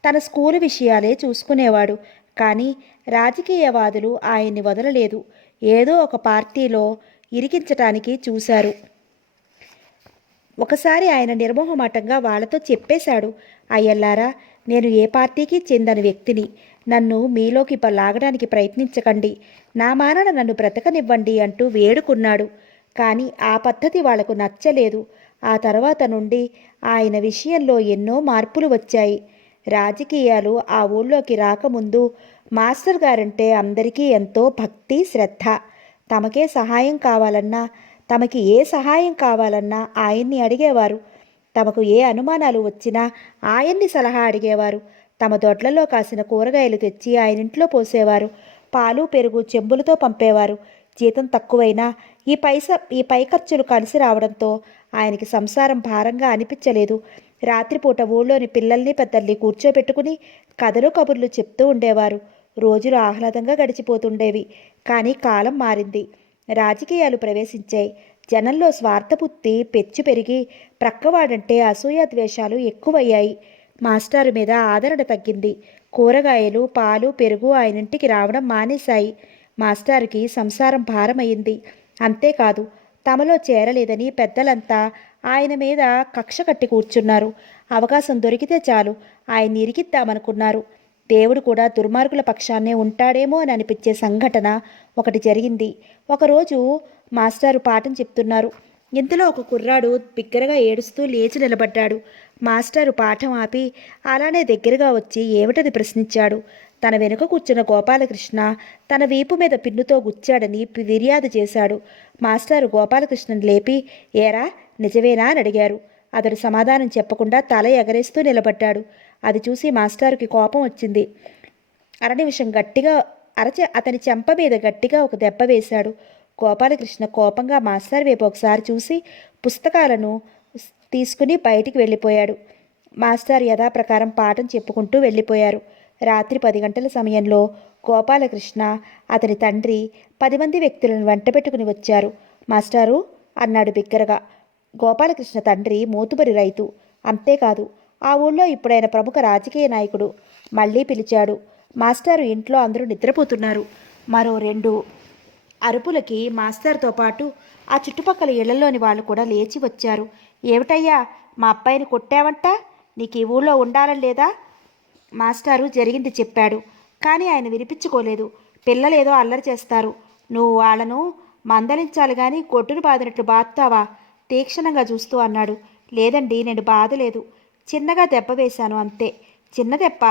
తన స్కూలు విషయాలే చూసుకునేవాడు. కానీ రాజకీయవాదులు ఆయన్ని వదలలేదు. ఏదో ఒక పార్టీలో ఇరికించటానికి చూశారు. ఒకసారి ఆయన నిర్మోహమాటంగా వాళ్లతో చెప్పేశాడు. అయ్యల్లారా, నేను ఏ పార్టీకి చెందని వ్యక్తిని. నన్ను మీలోకి లాగడానికి ప్రయత్నించకండి. నా మానన నన్ను బ్రతకనివ్వండి అంటూ వేడుకున్నాడు. కానీ ఆ పద్ధతి వాళ్లకు నచ్చలేదు. ఆ తర్వాత నుండి ఆయన విషయంలో ఎన్నో మార్పులు వచ్చాయి. రాజకీయాలు ఆ ఊళ్ళోకి రాకముందు మాస్టర్ గారంటే అందరికీ ఎంతో భక్తి, శ్రద్ధ. తమకే సహాయం కావాలన్నా, తమకి ఏ సహాయం కావాలన్నా ఆయన్ని అడిగేవారు. తమకు ఏ అనుమానాలు వచ్చినా ఆయన్ని సలహా అడిగేవారు. తమ దొడ్లలో కాసిన కూరగాయలు తెచ్చి ఆయన ఇంట్లో పోసేవారు. పాలు పెరుగు చెంబులతో పంపేవారు. జీతం తక్కువైనా ఈ పై ఖర్చులు కలిసి రావడంతో ఆయనకి సంసారం భారంగా అనిపించలేదు. రాత్రిపూట ఊళ్ళోని పిల్లల్ని పెద్దల్ని కూర్చోబెట్టుకుని కథలు కబుర్లు చెప్తూ ఉండేవారు. రోజులు ఆహ్లాదంగా గడిచిపోతుండేవి. కానీ కాలం మారింది. రాజకీయాలు ప్రవేశించాయి. జనంలో స్వార్థబుద్ధి పెచ్చు పెరిగి ప్రక్కవాడంటే అసూయ ద్వేషాలు ఎక్కువయ్యాయి. మాస్టారు మీద ఆదరణ తగ్గింది. కూరగాయలు పాలు పెరుగు ఆయనింటికి రావడం మానేశాయి. మాస్టారుకి సంసారం భారమైంది. అంతేకాదు, తమలో చేరలేదని పెద్దలంతా ఆయన మీద కక్ష కట్టి కూర్చున్నారు. అవకాశం దొరికితే చాలు ఆయన్ని ఇరికిద్దామనుకున్నారు. దేవుడు కూడా దుర్మార్గుల పక్షాన్నే ఉంటాడేమో అని అనిపించే సంఘటన ఒకటి జరిగింది. ఒకరోజు మాస్టారు పాఠం చెప్తున్నారు. ఇంతలో ఒక కుర్రాడు బిగ్గరగా ఏడుస్తూ లేచి నిలబడ్డాడు. మాస్టారు పాఠం ఆపి అలానే దగ్గరగా వచ్చి ఏమిటని ప్రశ్నించాడు. తన వెనుక కూర్చున్న గోపాలకృష్ణ తన వీపు మీద పిన్నుతో గుచ్చాడని ఫిర్యాదు చేశాడు. మాస్టారు గోపాలకృష్ణను లేపి, ఏరా నిజమేనా అని అడిగారు. అతడు సమాధానం చెప్పకుండా తల ఎగరేస్తూ నిలబడ్డాడు. అది చూసి మాస్టారుకి కోపం వచ్చింది. నిమిషం గట్టిగా అతని చెంప మీద గట్టిగా ఒక దెబ్బ వేశాడు. గోపాలకృష్ణ కోపంగా మాస్టర్ వైపు ఒకసారి చూసి పుస్తకాలను తీసుకుని బయటికి వెళ్ళిపోయాడు. మాస్టర్ యథాప్రకారం పాఠం చెప్పుకుంటూ వెళ్ళిపోయారు. రాత్రి 10 గంటల సమయంలో గోపాలకృష్ణ, అతని తండ్రి 10 మంది వ్యక్తులను వెంటబెట్టుకుని వచ్చారు. మాస్టారు అన్నాడు బిగ్గరగా. గోపాలకృష్ణ తండ్రి మోతుబరి రైతు. అంతేకాదు, ఆ ఊళ్ళో ఇప్పుడైన ప్రముఖ రాజకీయ నాయకుడు. మళ్ళీ పిలిచాడు. మాస్టారు ఇంట్లో అందరూ నిద్రపోతున్నారు. మరో 2 అరుపులకి మాస్టర్తో పాటు ఆ చుట్టుపక్కల ఇళ్లలోని వాళ్ళు కూడా లేచి వచ్చారు. ఏమిటయ్యా, మా అబ్బాయిని కొట్టావంట? నీకు ఈ ఊళ్ళో ఉండాలని లేదా? మాస్టారు జరిగింది చెప్పాడు. కానీ ఆయన వినిపించుకోలేదు. పిల్లలేదో అల్లరి చేస్తారు, నువ్వు వాళ్ళను మందలించాలి కానీ కొట్టును బాదినట్లు బాదుతావా? తీక్షణంగా చూస్తూ అన్నాడు. లేదండి, నేను బాధలేదు. చిన్నగా దెబ్బ వేశాను అంతే. చిన్న దెబ్బ?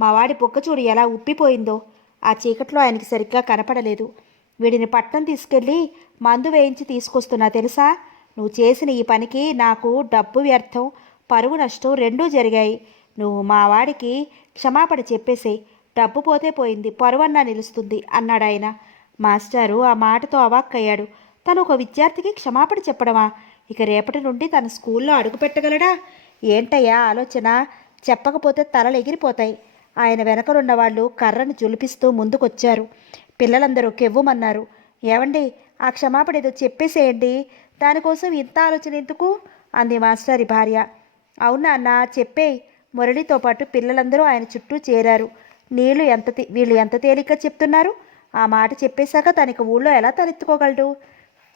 మా వాడి బొక్క చూడు ఎలా ఉప్పిపోయిందో. ఆ చీకట్లో ఆయనకి సరిగ్గా కనపడలేదు. వీడిని పట్నం తీసుకెళ్ళి మందు వేయించి తీసుకొస్తున్నా తెలుసా? నువ్వు చేసిన ఈ పనికి నాకు డబ్బు వ్యర్థం, పరువు నష్టం రెండూ జరిగాయి. నువ్వు మా వాడికి క్షమాపణ చెప్పేసే. డబ్బు పోతే పోయింది, పరువన్నా నిలుస్తుంది అన్నాడు ఆయన. మాస్టారు ఆ మాటతో అవాక్కయ్యాడు. తను ఒక విద్యార్థికి క్షమాపణ చెప్పడమా? ఇక రేపటి నుండి తన స్కూల్లో అడుగు పెట్టగలడా? ఏంటయ్యా ఆలోచన? చెప్పకపోతే తలలు ఎగిరిపోతాయి. ఆయన వెనకనున్న వాళ్ళు కర్రను జులిపిస్తూ ముందుకొచ్చారు. పిల్లలందరూ కెవ్వుమన్నారు. ఏవండి, ఆ క్షమాపణ ఏదో చెప్పేసేయండి, దానికోసం ఇంత ఆలోచన ఎందుకు అంది మాస్టారి భార్య. అవునా అన్న, చెప్పేయ్. మురళితో పాటు పిల్లలందరూ ఆయన చుట్టూ చేరారు. వీళ్ళు ఎంత తేలిగ్గా చెప్తున్నారు. ఆ మాట చెప్పేశాక తనకి ఊళ్ళో ఎలా తలెత్తుకోగలడు?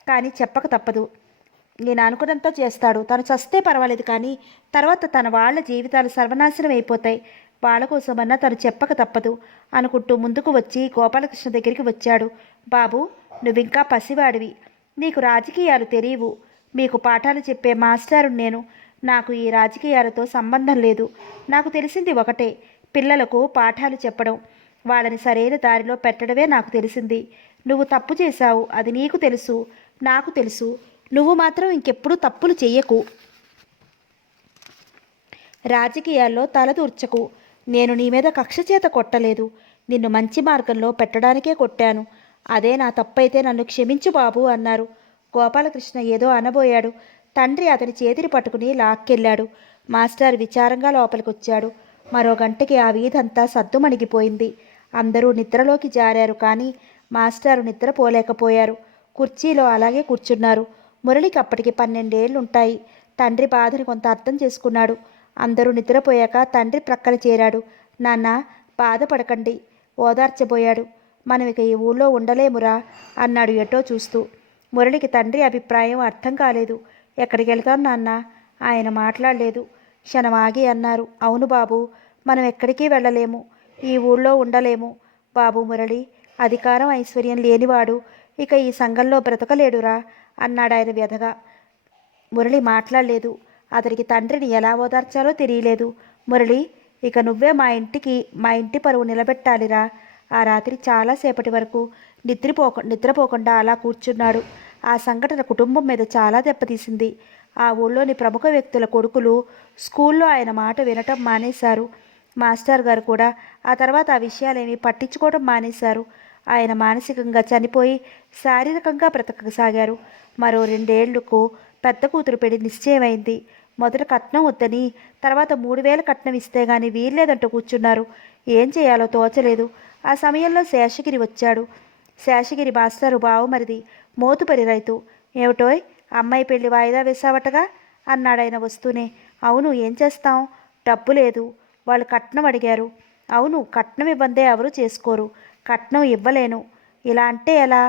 కానీ చెప్పక తప్పదు. నేను అనుకున్నంత చేస్తాడు. తను చస్తే పర్వాలేదు, కానీ తర్వాత తన వాళ్ళ జీవితాలు సర్వనాశనం అయిపోతాయి. వాళ్ళ కోసమన్నా తను చెప్పక తప్పదు అనుకుంటూ ముందుకు వచ్చి గోపాలకృష్ణ దగ్గరికి వచ్చాడు. బాబు, నువ్వింకా పసివాడివి, నీకు రాజకీయాలు తెలియవు. మీకు పాఠాలు చెప్పే మాస్టారు నేను. నాకు ఈ రాజకీయాలతో సంబంధం లేదు. నాకు తెలిసింది ఒకటే, పిల్లలకు పాఠాలు చెప్పడం, వాళ్ళని సరైన దారిలో పెట్టడమే నాకు తెలిసింది. నువ్వు తప్పు చేశావు, అది నీకు తెలుసు, నాకు తెలుసు. నువ్వు మాత్రం ఇంకెప్పుడు తప్పులు చెయ్యకు. రాజకీయాల్లో తలదూర్చకు. నేను నీ మీద కక్ష చేత కొట్టలేదు. నిన్ను మంచి మార్గంలో పెట్టడానికే కొట్టాను. అదే నా తప్పైతే నన్ను క్షమించు బాబు అన్నారు. గోపాలకృష్ణ ఏదో అనబోయాడు. తండ్రి అతని చేతిని పట్టుకుని లాక్కెళ్ళాడు. మాస్టర్ విచారంగా లోపలికొచ్చాడు. మరో గంటకి ఆ వీధంతా సద్దుమణిగిపోయింది. అందరూ నిద్రలోకి జారారు, కానీ మాస్టారు నిద్రపోలేకపోయారు. కుర్చీలో అలాగే కూర్చున్నారు. మురళికి అప్పటికి 12 ఏళ్లుంటాయి. తండ్రి బాధని కొంత అర్థం చేసుకున్నాడు. అందరూ నిద్రపోయాక తండ్రి ప్రక్కన చేరాడు. నాన్న, బాధపడకండి ఓదార్చబోయాడు. మనం ఇక ఈ ఊళ్ళో ఉండలేమురా అన్నాడు ఎటో చూస్తూ. మురళికి తండ్రి అభిప్రాయం అర్థం కాలేదు. ఎక్కడికి వెళ్తాం నాన్న? ఆయన మాట్లాడలేదు. క్షణం ఆగి అన్నారు. అవును బాబు, మనం ఎక్కడికి వెళ్ళలేము. ఈ ఊళ్ళో ఉండలేము బాబు. మురళి అధికారం ఐశ్వర్యం లేనివాడు ఇక ఈ సంఘంలో బ్రతకలేడురా అన్నాడు ఆయన వ్యధగా. మురళి మాట్లాడలేదు. అతనికి తండ్రిని ఎలా ఓదార్చాలో తెలియలేదు. మురళి, ఇక నువ్వే మా ఇంటి పరువు నిలబెట్టాలిరా. ఆ రాత్రి చాలాసేపటి వరకు నిద్రపోకుండా అలా కూర్చున్నాడు. ఆ సంఘటన కుటుంబం మీద చాలా దెబ్బతీసింది. ఆ ఊళ్ళోని ప్రముఖ వ్యక్తుల కొడుకులు స్కూల్లో ఆయన మాట వినటం మానేశారు. మాస్టర్ గారు కూడా ఆ తర్వాత ఆ విషయాలేమీ పట్టించుకోవడం మానేశారు. ఆయన మానసికంగా చనిపోయి శారీరకంగా బ్రతకసాగారు. మరో 2 ఏళ్లకు పెద్ద కూతురు పెళ్లి నిశ్చయమైంది. మొదట కట్నం వద్దని, తర్వాత 3000 కట్నం ఇస్తే గాని వీల్లేదంటూ కూర్చున్నారు. ఏం చేయాలో తోచలేదు. ఆ సమయంలో శేషగిరి వచ్చాడు. శేషగిరి మాస్టారు బావమరిది, మోతుపరి రైతు. ఏమిటోయ్, అమ్మాయి పెళ్లి వాయిదా వేశావటగా అన్నాడాయన వస్తూనే. అవును, ఏం చేస్తాం, డబ్బు లేదు. వాళ్ళు కట్నం అడిగారు. అవును, కట్నం ఇవ్వందే ఎవరు చేసుకోరు. కట్నం ఇవ్వలేను. ఇలా అంటే ఎలా?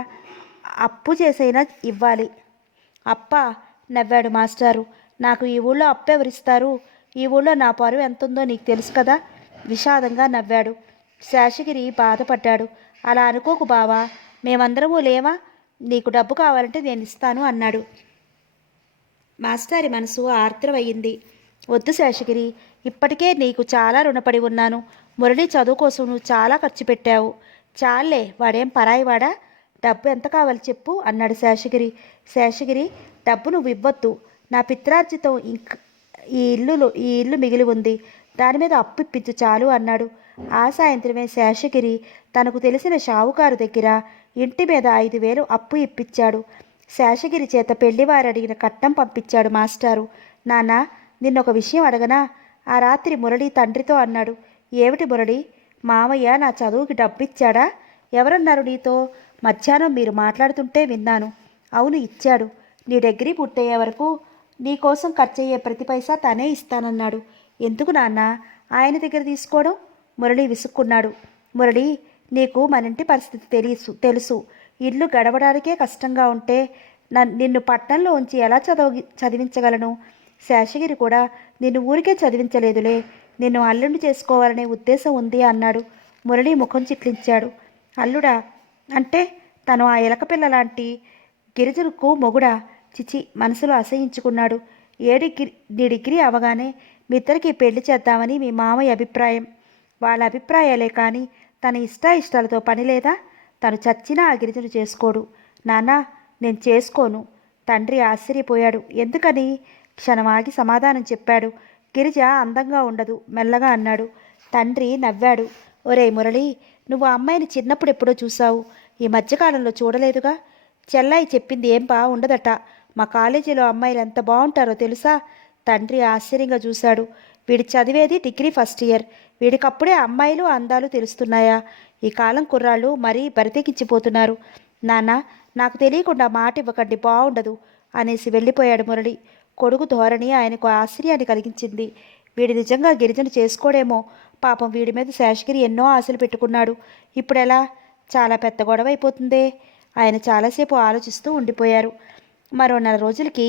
అప్పు చేసైనా ఇవ్వాలి. అప్పా, నవ్వాడు మాస్టారు. నాకు ఈ ఊళ్ళో అప్పు ఎవరిస్తారు? ఈ ఊళ్ళో నా పరువు ఎంతుందో నీకు తెలుసు కదా. విషాదంగా నవ్వాడు. శేషగిరి బాధపడ్డాడు. అలా అనుకోకు బావా, మేమందరము లేవా? నీకు డబ్బు కావాలంటే నేను ఇస్తాను అన్నాడు. మాస్టారి మనసు ఆర్ద్రమయ్యింది. వద్దు శేషగిరి, ఇప్పటికే నీకు చాలా రుణపడి ఉన్నాను. మురళి చదువు కోసం నువ్వు చాలా ఖర్చు పెట్టావు. చాలే, వాడేం పరాయివాడా? డబ్బు ఎంత కావాలి చెప్పు అన్నాడు శేషగిరి. శేషగిరి, డబ్బు నువ్వు ఇవ్వద్దు. నా పిత్రార్జితం ఈ ఇల్లు మిగిలి ఉంది. దాని మీద అప్పు ఇప్పించు చాలు అన్నాడు. ఆ సాయంత్రమే శేషగిరి తనకు తెలిసిన షావుకారు దగ్గర ఇంటి మీద 5000 అప్పు ఇప్పించాడు. శేషగిరి చేత పెళ్లివారు అడిగిన కట్నం పంపించాడు మాస్టారు. నాన్న, నిన్నొక విషయం అడగనా? ఆ రాత్రి మురళి తండ్రితో అన్నాడు. ఏమిటి మురళి? మామయ్య నా చదువుకి డబ్బిచ్చాడా? ఎవరన్నారు నీతో? మధ్యాహ్నం మీరు మాట్లాడుతుంటే విన్నాను. అవును, ఇచ్చాడు. నీ డిగ్రీ పూర్తయ్యే వరకు నీకోసం ఖర్చయ్యే ప్రతి పైసా తనే ఇస్తానన్నాడు. ఎందుకు నాన్న ఆయన దగ్గర తీసుకోవడం? మురళి విసుక్కున్నాడు. మురళి, నీకు మనింటి పరిస్థితి తెలుసు. ఇల్లు గడవడానికే కష్టంగా ఉంటే నిన్ను పట్టణంలో ఉంచి ఎలా చదివించగలను? శేషగిరి కూడా నిన్ను ఊరికే చదివించలేదులే, నిన్ను అల్లుండి చేసుకోవాలనే ఉద్దేశం ఉంది అన్నాడు. మురళి ముఖం చిట్లించాడు. అల్లుడా అంటే తను ఆ ఎలకపిల్ల లాంటి గిరిజనుకు మొగుడా? చిచి, మనసులో అసహించుకున్నాడు. నీ డిగ్రీ అవగానే మీ ఇద్దరికి పెళ్లి చేద్దామని మీ మామయ్య అభిప్రాయం. వాళ్ళ అభిప్రాయాలే కానీ తన ఇష్టాలతో పని లేదా? తను చచ్చినా ఆ గిరిజను చేసుకోడు. నాన్న, నేను చేసుకోను. తండ్రి ఆశ్చర్యపోయాడు. ఎందుకని? క్షణమాగి సమాధానం చెప్పాడు. గిరిజ అందంగా ఉండదు, మెల్లగా అన్నాడు. తండ్రి నవ్వాడు. ఒరేయ్ మురళి, నువ్వు ఆ అమ్మాయిని చిన్నప్పుడు ఎప్పుడో చూసావు, ఈ మధ్యకాలంలో చూడలేదుగా. చెల్లాయి చెప్పింది ఏం ఉండదట. మా కాలేజీలో అమ్మాయిలు ఎంత బాగుంటారో తెలుసా? తండ్రి ఆశ్చర్యంగా చూశాడు. వీడి చదివేది డిగ్రీ ఫస్ట్ ఇయర్. వీడికప్పుడే అమ్మాయిలు అందాలు తెలుస్తున్నాయా? ఈ కాలం కుర్రాళ్ళు మరీ బరితెగించిపోతున్నారు. నాన్న, నాకు తెలియకుండా మాట ఇవ్వకండి, బాగుండదు అనేసి వెళ్ళిపోయాడు మురళి. కొడుకు ధోరణి ఆయనకు ఆశ్చర్యాన్ని కలిగించింది. వీడు నిజంగా గిరిజన చేసుకోడేమో. పాపం వీడి మీద శేషగిరి ఎన్నో ఆశలు పెట్టుకున్నాడు. ఇప్పుడెలా? చాలా పెద్ద గొడవ అయిపోతుందే. ఆయన చాలాసేపు ఆలోచిస్తూ ఉండిపోయారు. మరో 4 రోజులకి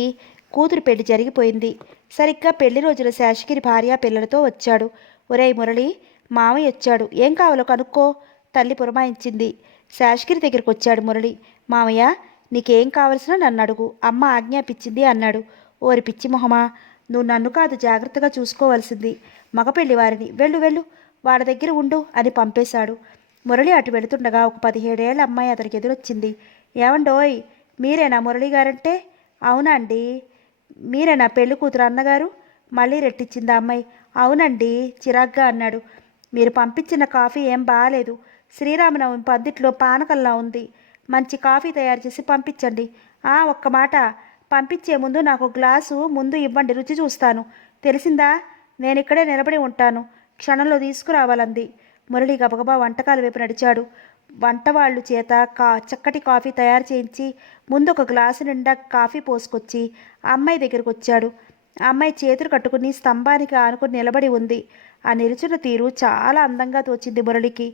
కూతురు పెళ్లి జరిగిపోయింది. సరిగ్గా పెళ్లి రోజున శేషగిరి భార్య పిల్లలతో వచ్చాడు. ఒరేయ్ మురళి, మామయ్య వచ్చాడు, ఏం కావాలో కనుక్కో, తల్లి పురమాయించింది. శేషగిరి దగ్గరికి వచ్చాడు మురళి. మామయ్య, నీకేం కావలసినా నన్ను అడుగు, అమ్మ ఆజ్ఞాపించింది అన్నాడు. ఓరి పిచ్చి మొహమా, నువ్వు నన్ను కాదు జాగ్రత్తగా చూసుకోవాల్సింది, మగపెళ్లి వారిని. వెళ్ళు వెళ్ళు, వాడి దగ్గర ఉండు అని పంపేశాడు. మురళి అటు వెళుతుండగా ఒక 17 ఏళ్ల అమ్మాయి అతనికి ఎదురొచ్చింది. ఏమండోయ్, మీరేనా మురళి గారంటే? అవునా అండి. మీరేనా పెళ్లి కూతురు అన్నగారు? మళ్ళీ రెట్టించింది ఆ అమ్మాయి. అవునండి చిరాగ్గా అన్నాడు. మీరు పంపించిన కాఫీ ఏం బాగాలేదు. శ్రీరామనవమి పందిట్లో పానకల్లా ఉంది. మంచి కాఫీ తయారు చేసి పంపించండి. ఒక్క మాట, పంపించే ముందు నాకు గ్లాసు ముందు ఇవ్వండి, రుచి చూస్తాను. తెలిసిందా? నేను ఇక్కడే నిలబడి ఉంటాను, క్షణంలో తీసుకురావాలంది. మురళి గబగబా వంటకాల వైపు నడిచాడు. వంటవాళ్ళు చేత చక్కటి కాఫీ తయారు చేయించి ముందు ఒక గ్లాసు నిండా కాఫీ పోసుకొచ్చి ఆ అమ్మాయి దగ్గరకు వచ్చాడు. ఆ అమ్మాయి చేతులు కట్టుకుని స్తంభానికి ఆనుకుని నిలబడి ఉంది. ఆ నిలుచున్న తీరు చాలా అందంగా తోచింది మురళికి.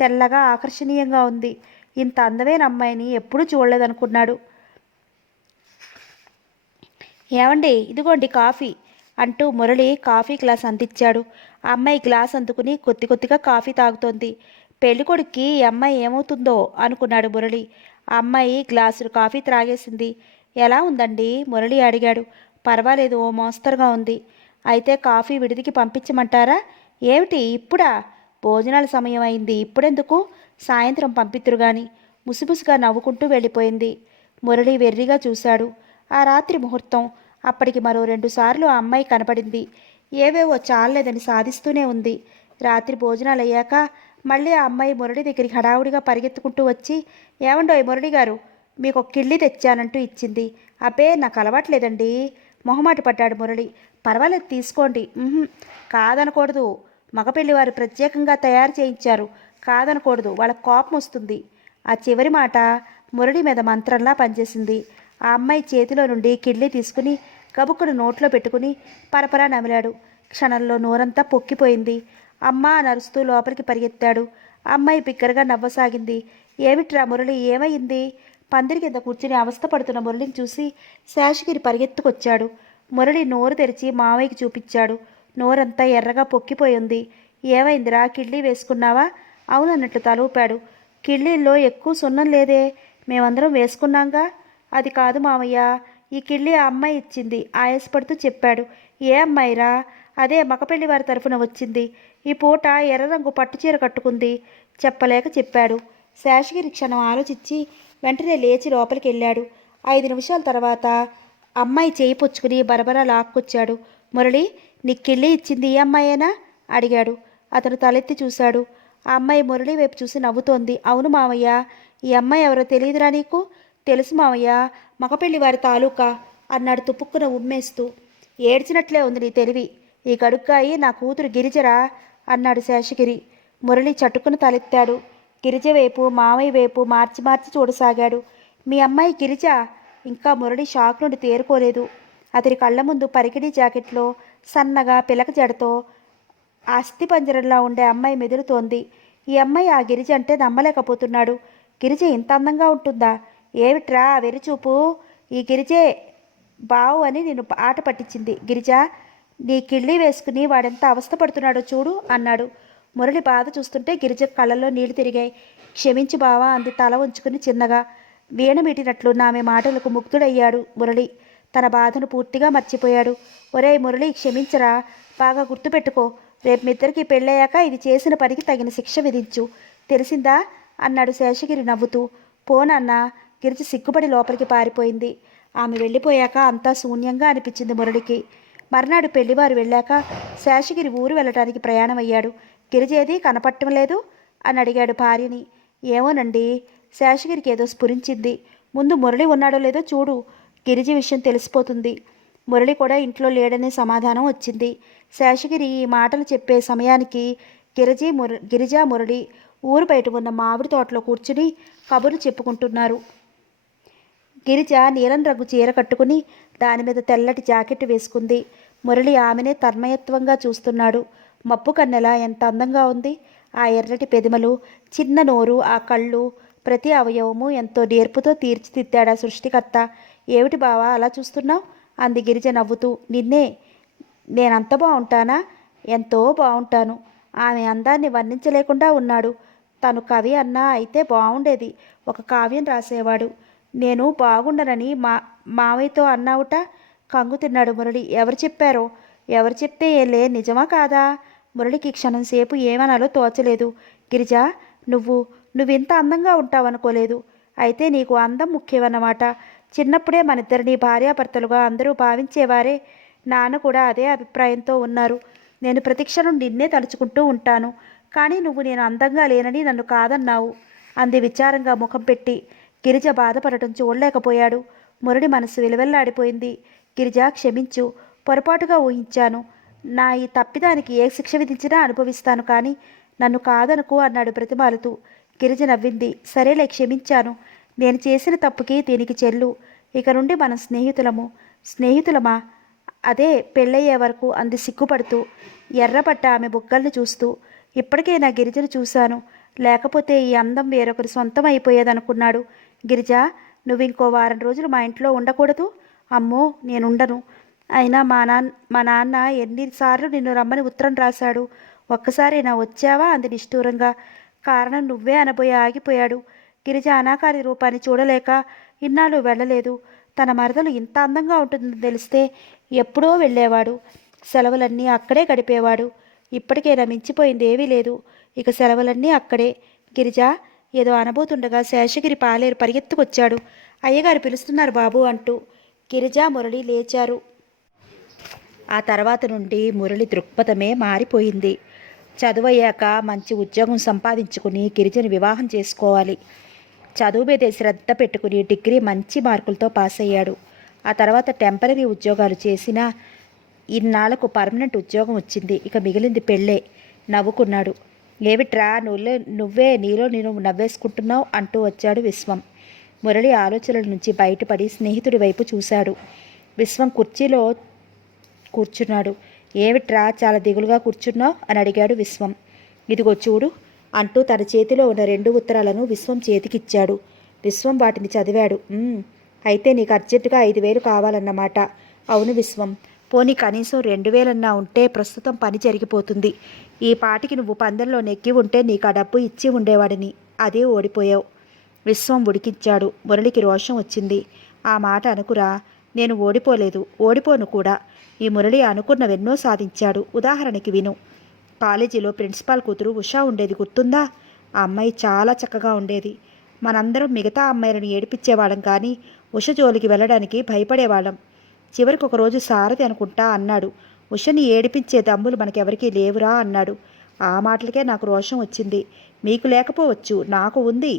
తెల్లగా ఆకర్షణీయంగా ఉంది. ఇంత అందమైన అమ్మాయిని ఎప్పుడూ చూడలేదనుకున్నాడు. ఏమండి, ఇదిగోండి కాఫీ అంటూ మురళి కాఫీ గ్లాస్ అందించాడు. ఆ అమ్మాయి గ్లాస్ అందుకుని కొద్ది కొద్దిగా కాఫీ తాగుతోంది. పెళ్ళికొడుక్కి ఈ అమ్మాయి ఏమవుతుందో అనుకున్నాడు మురళి. ఆ అమ్మాయి గ్లాసుడు కాఫీ త్రాగేసింది. ఎలా ఉందండి మురళి అడిగాడు. పర్వాలేదు, ఓ మోస్తరుగా ఉంది. అయితే కాఫీ విడిదికి పంపించమంటారా? ఏమిటి ఇప్పుడా? భోజనాల సమయం అయింది, ఇప్పుడెందుకు? సాయంత్రం పంపితురు గాని ముసిముసిగా నవ్వుకుంటూ వెళ్ళిపోయింది. మురళి వెర్రిగా చూశాడు. ఆ రాత్రి ముహూర్తం. అప్పటికి మరో 2 సార్లు ఆ అమ్మాయి కనపడింది. ఏవేవో చాలలేదని సాధిస్తూనే ఉంది. రాత్రి భోజనాలు అయ్యాక మళ్ళీ ఆ అమ్మాయి మురళి దగ్గరికి హడావుడిగా పరిగెత్తుకుంటూ వచ్చి, ఏమండోయ్ మురళి గారు, మీకు ఒక కిళ్ళి తెచ్చానంటూ ఇచ్చింది. అబ్బే, నాకు అలవాట్లేదండి మొహమాట పడ్డాడు మురళి. పర్వాలేదు తీసుకోండి. కాదనకూడదు, మగపెళ్లివారు ప్రత్యేకంగా తయారు చేయించారు, కాదనకూడదు, వాళ్ళకి కోపం వస్తుంది. ఆ చివరి మాట మురళి మీద మంత్రంలా పనిచేసింది. ఆ అమ్మాయి చేతిలో నుండి కిళ్ళి తీసుకుని గబుక్కును నోట్లో పెట్టుకుని పరపరా నమిలాడు. క్షణంలో నోరంతా పొక్కిపోయింది. అమ్మా నరుస్తూ లోపలికి పరిగెత్తాడు. అమ్మాయి బిగ్గరగా నవ్వసాగింది. ఏమిట్రా మురళి, ఏమైంది? పందిరి కింద కూర్చుని అవస్థపడుతున్న మురళిని చూసి శేషగిరి పరిగెత్తుకొచ్చాడు. మురళి నోరు తెరిచి మావయ్యకి చూపించాడు. నోరంతా ఎర్రగా పొక్కిపోయింది. ఏమైందిరా, కిళ్ళీ వేసుకున్నావా? అవునన్నట్లు తలూపాడు. కిళ్ళీల్లో ఎక్కువ సున్నం లేదే, మేమందరం వేసుకున్నాంగా. అది కాదు మామయ్య, ఈ కిళ్ళీ ఆ అమ్మాయి ఇచ్చింది ఆయాసపడుతూ చెప్పాడు. ఏ అమ్మాయిరా? అదే మగపెళ్లి వారి తరఫున వచ్చింది. ఈ పూట ఎర్ర రంగు పట్టుచీర కట్టుకుంది చెప్పలేక చెప్పాడు. శేషగిరి క్షణం ఆలోచించి వెంటనే లేచి లోపలికి వెళ్ళాడు. 5 నిమిషాల తర్వాత అమ్మాయి చేయి పుచ్చుకుని బరబరా లాక్కొచ్చాడు. మురళి, నీకు కిళ్ళి ఇచ్చింది ఈ అమ్మాయేనా అడిగాడు. అతను తలెత్తి చూశాడు. ఆ అమ్మాయి మురళి వైపు చూసి నవ్వుతోంది. అవును మామయ్య, ఈ అమ్మాయి ఎవరో తెలియదురా నీకు? తెలుసు మామయ్య, మగపెళ్లి వారి తాలూకా అన్నాడు తుపుక్కున ఉమ్మేస్తూ. ఏడ్చినట్లే ఉంది నీ తెలివి. ఈ గడుగ్గాయి నా కూతురు గిరిజరా అన్నాడు శేషగిరి. మురళి చటుక్కున తలెత్తాడు. గిరిజ వైపు మామయ్య వైపు మార్చి మార్చి చూడసాగాడు. మీ అమ్మాయి గిరిజ? ఇంకా మురళి షాక్ నుండి తేరుకోలేదు. అతని కళ్ళ ముందు పరికిడీ జాకెట్లో సన్నగా పిలక జడతో అస్థిపంజరంలా ఉండే అమ్మాయి మెదులుతోంది. ఈ అమ్మాయి ఆ గిరిజ అంటే నమ్మలేకపోతున్నాడు. గిరిజ ఇంత అందంగా ఉంటుందా? ఏమిట్రా వెరిచూపు? ఈ గిరిజే బావు అని నేను ఆట పట్టించింది. గిరిజ, నీ కిళ్ళి వేసుకుని వాడెంత అవస్థపడుతున్నాడో చూడు అన్నాడు. మురళి బాధ చూస్తుంటే గిరిజ కళ్ళల్లో నీళ్లు తిరిగాయి. క్షమించి బావా అంది తల ఉంచుకుని చిన్నగా. వీణమీటినట్లు నామె మాటలకు ముగ్ధుడయ్యాడు మురళి. తన బాధను పూర్తిగా మర్చిపోయాడు. ఒరేయ్ మురళి, క్షమించరా, బాగా గుర్తుపెట్టుకో. రేపు మీ ఇద్దరికి పెళ్ళయ్యాక ఇది చేసిన పనికి తగిన శిక్ష విధించు, తెలిసిందా అన్నాడు శేషగిరి నవ్వుతూ. పోనన్నా. గిరిజ సిగ్గుపడి లోపలికి పారిపోయింది. ఆమె వెళ్ళిపోయాక అంతా శూన్యంగా అనిపించింది మురళికి. మర్నాడు పెళ్లివారు వెళ్ళాక శేషగిరి ఊరు వెళ్ళటానికి ప్రయాణమయ్యాడు. గిరిజేది కనపట్టం లేదు అని అడిగాడు భార్యని. ఏమోనండి, శేషగిరికి ఏదో స్ఫురించింది. ముందు మురళి ఉన్నాడో లేదో చూడు, గిరిజ విషయం తెలిసిపోతుంది. మురళి కూడా ఇంట్లో లేడనే సమాధానం వచ్చింది. శేషగిరి ఈ మాటలు చెప్పే సమయానికి గిరిజ మురళి ఊరు బయట ఉన్న మామిడి తోటలో కూర్చుని కబుర్లు చెప్పుకుంటున్నారు. గిరిజ నీలం రంగు చీర కట్టుకుని దాని మీద తెల్లటి జాకెట్ వేసుకుంది. మురళి ఆమెనే తన్మయత్వంగా చూస్తున్నాడు. మబ్బు కన్నెలా ఎంత అందంగా ఉంది. ఆ ఎర్రటి పెదిమలు, చిన్న నోరు, ఆ కళ్ళు, ప్రతి అవయవము ఎంతో నేర్పుతో తీర్చిదిద్దాడా సృష్టికర్త. ఏమిటి బావా అలా చూస్తున్నావు అంది గిరిజ నవ్వుతూ. నిన్నే. నేనంత బాగుంటానా? ఎంతో బాగుంటాను. ఆమె అందాన్ని వర్ణించలేకుండా ఉన్నాడు. తను కవి అన్నా అయితే బాగుండేది. ఒక కావ్యం రాసేవాడు. నేను బాగుండనని మావయ్యతో అన్నావుట. కంగు తిన్నాడు మురళి. ఎవరు చెప్పారో? ఎవరు చెప్తే ఏలే, నిజమా కాదా? మురళికి క్షణం సేపు ఏమనాలో తోచలేదు. గిరిజ, నువ్వింత అందంగా ఉంటావనుకోలేదు. అయితే నీకు అందం ముఖ్యమన్నమాట. చిన్నప్పుడే మనిద్దరిని భార్యాభర్తలుగా అందరూ భావించేవారే. నాన్న కూడా అదే అభిప్రాయంతో ఉన్నారు. నేను ప్రతిక్షణం నిన్నే తలుచుకుంటూ ఉంటాను. కానీ నువ్వు నేను అందంగా లేనని నన్ను కాదన్నావు అంది విచారంగా ముఖం పెట్టి. గిరిజ బాధపడటం చూడలేకపోయాడు. మురళి మనసు విలువెల్లాడిపోయింది. గిరిజ, క్షమించు. పొరపాటుగా ఊహించాను. నా ఈ తప్పిదానికి ఏ శిక్ష విధించినా అనుభవిస్తాను, కానీ నన్ను కాదనుకు అన్నాడు ప్రతిమాలుతూ. గిరిజ నవ్వింది. సరేలే, క్షమించాను. నేను చేసిన తప్పుకి దీనికి చెల్లు. ఇక నుండి మనం స్నేహితులమా? అదే పెళ్ళయ్యే వరకు అంది సిగ్గుపడుతూ, ఎర్రపట్ట ఆమె బుగ్గల్ని చూస్తూ. ఇప్పటికే నా గిరిజను చూశాను. లేకపోతే ఈ అందం వేరొకరి సొంతం అయిపోయేదనుకున్నాడు. గిరిజ, నువ్వింకో వారం రోజులు మా ఇంట్లో ఉండకూడదు. అమ్మో, నేనుండను. అయినా మా నాన్న ఎన్నిసార్లు నిన్ను రమ్మని ఉత్తరం రాశాడు. ఒక్కసారి నా వచ్చావా అంది నిష్ఠూరంగా. కారణం నువ్వే అనబోయి ఆగిపోయాడు. గిరిజ అనాకారి రూపాన్ని చూడలేక ఇన్నాళ్ళు వెళ్ళలేదు. తన మరదలు ఇంత అందంగా ఉంటుందని తెలిస్తే ఎప్పుడో వెళ్ళేవాడు. సెలవులన్నీ అక్కడే గడిపేవాడు. ఇప్పటికైనా మించిపోయింది ఏమీ లేదు. ఇక సెలవులన్నీ అక్కడే. గిరిజ ఏదో అనబోతుండగా శేషగిరి పాలేరు పరిగెత్తుకొచ్చాడు. అయ్యగారు పిలుస్తున్నారు బాబు అంటూ. గిరిజ, మురళి లేచారు. ఆ తర్వాత నుండి మురళి దృక్పథమే మారిపోయింది. చదువయ్యాక మంచి ఉద్యోగం సంపాదించుకుని గిరిజను వివాహం చేసుకోవాలి. చదువు మీద శ్రద్ధ పెట్టుకుని డిగ్రీ మంచి మార్కులతో పాస్ అయ్యాడు. ఆ తర్వాత టెంపరీ ఉద్యోగాలు చేసినా ఇన్నాళ్లకు పర్మనెంట్ ఉద్యోగం వచ్చింది. ఇక మిగిలింది పెళ్ళే. నవ్వుకున్నాడు. ఏమిట్రా నువ్వే నీలో నేను నవ్వేసుకుంటున్నావు అంటూ వచ్చాడు విశ్వం. మురళి ఆలోచనల నుంచి బయటపడి స్నేహితుడి వైపు చూశాడు. విశ్వం కుర్చీలో కూర్చున్నాడు. ఏమిట్రా చాలా దిగులుగా కూర్చున్నావు అని అడిగాడు విశ్వం. ఇదిగో చూడు అంటూ తన చేతిలో ఉన్న 2 ఉత్తరాలను విశ్వం చేతికిచ్చాడు. విశ్వం వాటిని చదివాడు. అయితే నీకు అర్జెంటుగా 5,000 కావాలన్నమాట. అవును విశ్వం. పోనీ కనీసం 2,000 ఉంటే ప్రస్తుతం పని జరిగిపోతుంది. ఈ పాటికి నువ్వు పందెంలో నెక్కి ఉంటే నీకు ఆ డబ్బు ఇచ్చి ఉండేవాడిని. అదే ఓడిపోయావు. విశ్వం ఉడికించాడు. మురళికి రోషం వచ్చింది. ఆ మాట అనుకురా. నేను ఓడిపోలేదు, ఓడిపోను కూడా. ఈ మురళి అనుకున్నవెన్నో సాధించాడు. ఉదాహరణకి విను. కాలేజీలో ప్రిన్సిపాల్ కూతురు ఉషా ఉండేది, గుర్తుందా? ఆ అమ్మాయి చాలా చక్కగా ఉండేది. మనందరం మిగతా అమ్మాయిలను ఏడిపించేవాళ్ళం, కానీ ఉష జోలికి వెళ్ళడానికి భయపడేవాళ్ళం. చివరికి ఒకరోజు సారథి అనుకుంటా అన్నాడు, ఉషని ఏడిపించే దమ్ములు మనకెవరికీ లేవురా అన్నాడు. ఆ మాటలకే నాకు రోషం వచ్చింది. మీకు లేకపోవచ్చు, నాకు ఉంది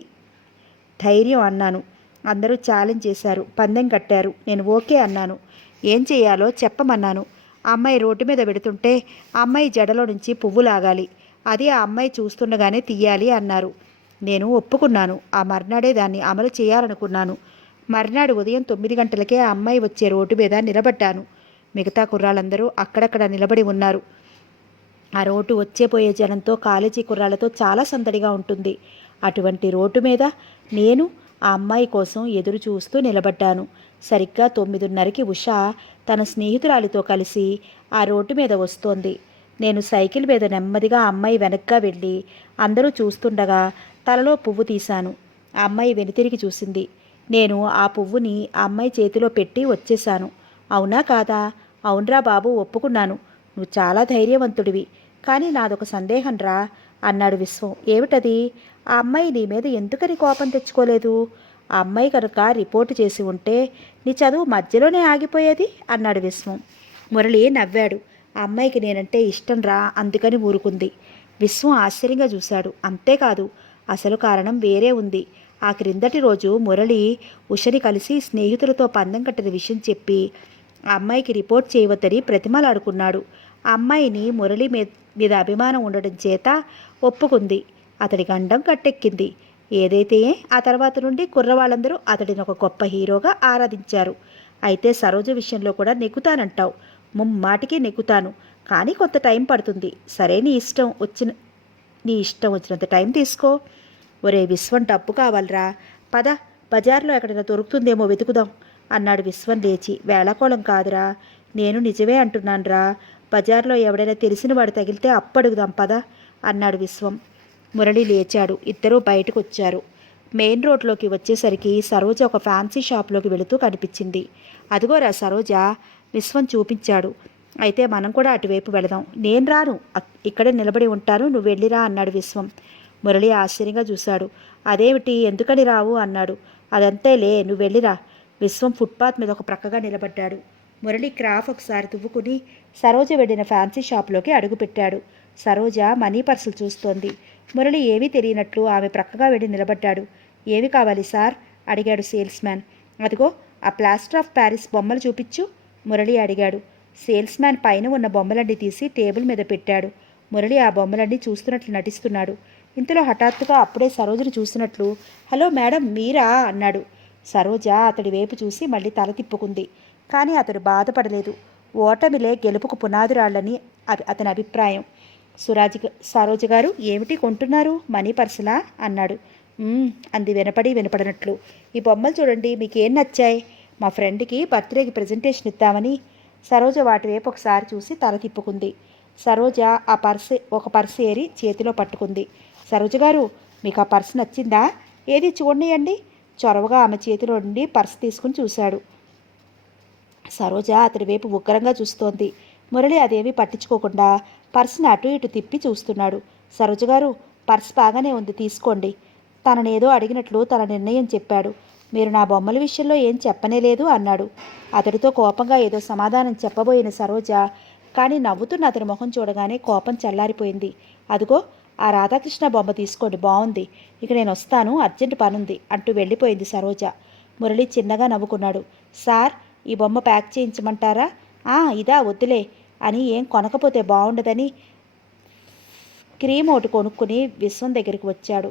ధైర్యం అన్నాను. అందరూ ఛాలెంజ్ చేశారు, పందెం కట్టారు. నేను ఓకే అన్నాను. ఏం చేయాలో చెప్పమన్నాను. ఆ అమ్మాయి రోడ్డు మీద పెడుతుంటే ఆ అమ్మాయి జడలో నుంచి పువ్వు లాగాలి, అది ఆ అమ్మాయి చూస్తుండగానే తీయాలి అన్నారు. నేను ఒప్పుకున్నాను. ఆ మర్నాడే దాన్ని అమలు చేయాలనుకున్నాను. మర్నాడు ఉదయం 9 గంటలకే ఆ అమ్మాయి వచ్చే రోడ్డు మీద నిలబడ్డాను. మిగతా కుర్రాళ్ళందరూ అక్కడక్కడ నిలబడి ఉన్నారు. ఆ రోడ్డు వచ్చేపోయే జనంతో, కాలేజీ కుర్రాళ్ళతో చాలా సందడిగా ఉంటుంది. అటువంటి రోడ్డు మీద నేను ఆ అమ్మాయి కోసం ఎదురు చూస్తూ నిలబడ్డాను. సరిగ్గా 9:30కి ఉష తన స్నేహితురాలితో కలిసి ఆ రోడ్డు మీద వస్తోంది. నేను సైకిల్ మీద నెమ్మదిగా ఆ అమ్మాయి వెనక్గా వెళ్ళి అందరూ చూస్తుండగా తలలో పువ్వు తీశాను. ఆ అమ్మాయి వెనుతిరిగి చూసింది. నేను ఆ పువ్వుని ఆ అమ్మాయి చేతిలో పెట్టి వచ్చేశాను. అవునా కాదా? అవునరా బాబు, ఒప్పుకున్నాను. నువ్వు చాలా ధైర్యవంతుడివి. కానీ నాదొక సందేహం రా అన్నాడు విశ్వం. ఏమిటది? ఆ అమ్మాయి నీ మీద ఎందుకని కోపం తెచ్చుకోలేదు? ఆ అమ్మాయి కనుక రిపోర్టు చేసి ఉంటే నీ చదువు మధ్యలోనే ఆగిపోయేది అన్నాడు విశ్వం. మురళి నవ్వాడు. ఆ అమ్మాయికి నేనంటే ఇష్టం రా, అందుకని ఊరుకుంది. విశ్వం ఆశ్చర్యంగా చూశాడు. అంతేకాదు, అసలు కారణం వేరే ఉంది. ఆ క్రిందటి రోజు మురళి ఉషని కలిసి స్నేహితులతో పందెం కట్టిన విషయం చెప్పి ఆ అమ్మాయికి రిపోర్ట్ చేయవద్దని ప్రతిమలాడుకున్నాడు. ఆ అమ్మాయిని మురళి మీద అభిమానం ఉండడం చేత ఒప్పుకుంది. అతడి గండం కట్టెక్కింది. ఏదైతే ఆ తర్వాత నుండి కుర్రవాళ్ళందరూ అతడిని ఒక గొప్ప హీరోగా ఆరాధించారు. అయితే సరోజ విషయంలో కూడా నెగ్గుతానంటావు. ముమ్మాటికి నెగ్గుతాను, కానీ కొంత టైం పడుతుంది. సరే, నీ ఇష్టం వచ్చినంత టైం తీసుకో. ఒరే విశ్వం, డబ్బు కావాలరా, పద, బజార్లో ఎక్కడైనా దొరుకుతుందేమో వెతుకుదాం అన్నాడు విశ్వం లేచి. వేళాకోళం కాదురా, నేను నిజమే అంటున్నానురా. బజార్లో ఎవడైనా తెలిసిన వాడు తగిలితే అప్పడుగుదాం పద అన్నాడు విశ్వం. మురళి లేచాడు. ఇద్దరూ బయటకు వచ్చారు. మెయిన్ రోడ్లోకి వచ్చేసరికి సరోజ ఒక ఫ్యాన్సీ షాప్లోకి వెళుతూ కనిపించింది. అదిగోరా సరోజ, విశ్వం చూపించాడు. అయితే మనం కూడా అటువైపు వెళదాం. నేను రాను, ఇక్కడే నిలబడి ఉంటాను, నువ్వు వెళ్ళిరా అన్నాడు విశ్వం. మురళి ఆశ్చర్యంగా చూశాడు. అదేమిటి, ఎందుకని రావు అన్నాడు. అదంతేలే, నువ్వు వెళ్ళిరా. విశ్వం ఫుట్పాత్ మీద ఒక ప్రక్కగా నిలబడ్డాడు. మురళి క్రాఫ్ ఒకసారి తువ్వుకుని సరోజ వెళ్ళిన ఫ్యాన్సీ షాప్లోకి అడుగుపెట్టాడు. సరోజ మనీ పర్సులు చూస్తోంది. మురళి ఏమీ తెలియనట్లు ఆమె ప్రక్కగా వెళ్ళి నిలబడ్డాడు. ఏమి కావాలి సార్ అడిగాడు సేల్స్ మ్యాన్. అదిగో ఆ ప్లాస్టర్ ఆఫ్ ప్యారిస్ బొమ్మలు చూపించు మురళి అడిగాడు. సేల్స్ మ్యాన్ పైన ఉన్న బొమ్మలన్నీ తీసి టేబుల్ మీద పెట్టాడు. మురళి ఆ బొమ్మలన్నీ చూస్తున్నట్లు నటిస్తున్నాడు. ఇంతలో హఠాత్తుగా అప్పుడే సరోజను చూసినట్లు, హలో మేడం, మీరా అన్నాడు. సరోజ అతడి వైపు చూసి మళ్ళీ తల తిప్పుకుంది. కానీ అతడు బాధపడలేదు. ఓటమిలే గెలుపుకు పునాదురాళ్ళని అతని అభిప్రాయం. సరోజ గారు, ఏమిటి కొంటున్నారు, మనీ పర్సులా అన్నాడు. అంది వినపడినట్లు. ఈ బొమ్మలు చూడండి, మీకేం నచ్చాయి? మా ఫ్రెండ్కి బర్త్డేకి ప్రజెంటేషన్ ఇద్దామని. సరోజ వాటి వైపు ఒకసారి చూసి తల తిప్పుకుంది. సరోజ ఒక పర్సు ఏరి చేతిలో పట్టుకుంది. సరోజ గారు, మీకు ఆ పర్సు నచ్చిందా? ఏది చూడనియండి. చొరవగా ఆమె చేతిలో నుండి పర్సు తీసుకుని చూశాడు. సరోజ అతడి వైపు ఉగ్రంగా చూస్తోంది. మురళి అదేమీ పట్టించుకోకుండా పర్సును అటు ఇటు తిప్పి చూస్తున్నాడు. సరోజ గారు, పర్సు బాగానే ఉంది, తీసుకోండి. తననేదో అడిగినట్లు తన నిర్ణయం చెప్పాడు. మీరు నా బొమ్మల విషయంలో ఏం చెప్పనేలేదు అన్నాడు. అతడితో కోపంగా ఏదో సమాధానం చెప్పబోయిన సరోజ కానీ నవ్వుతున్న అతని మొహం చూడగానే కోపం చల్లారిపోయింది. అదిగో ఆ రాధాకృష్ణ బొమ్మ తీసుకోండి, బాగుంది. ఇక నేను వస్తాను, అర్జెంటు పనుంది అంటూ వెళ్ళిపోయింది సరోజ. మురళి చిన్నగా నవ్వుకున్నాడు. సార్, ఈ బొమ్మ ప్యాక్ చేయించమంటారా? ఇదా, వద్దులే అని ఏం కొనకపోతే బాగుండదని క్రీమ్ ఒకటి కొనుక్కుని విశ్వం దగ్గరికి వచ్చాడు.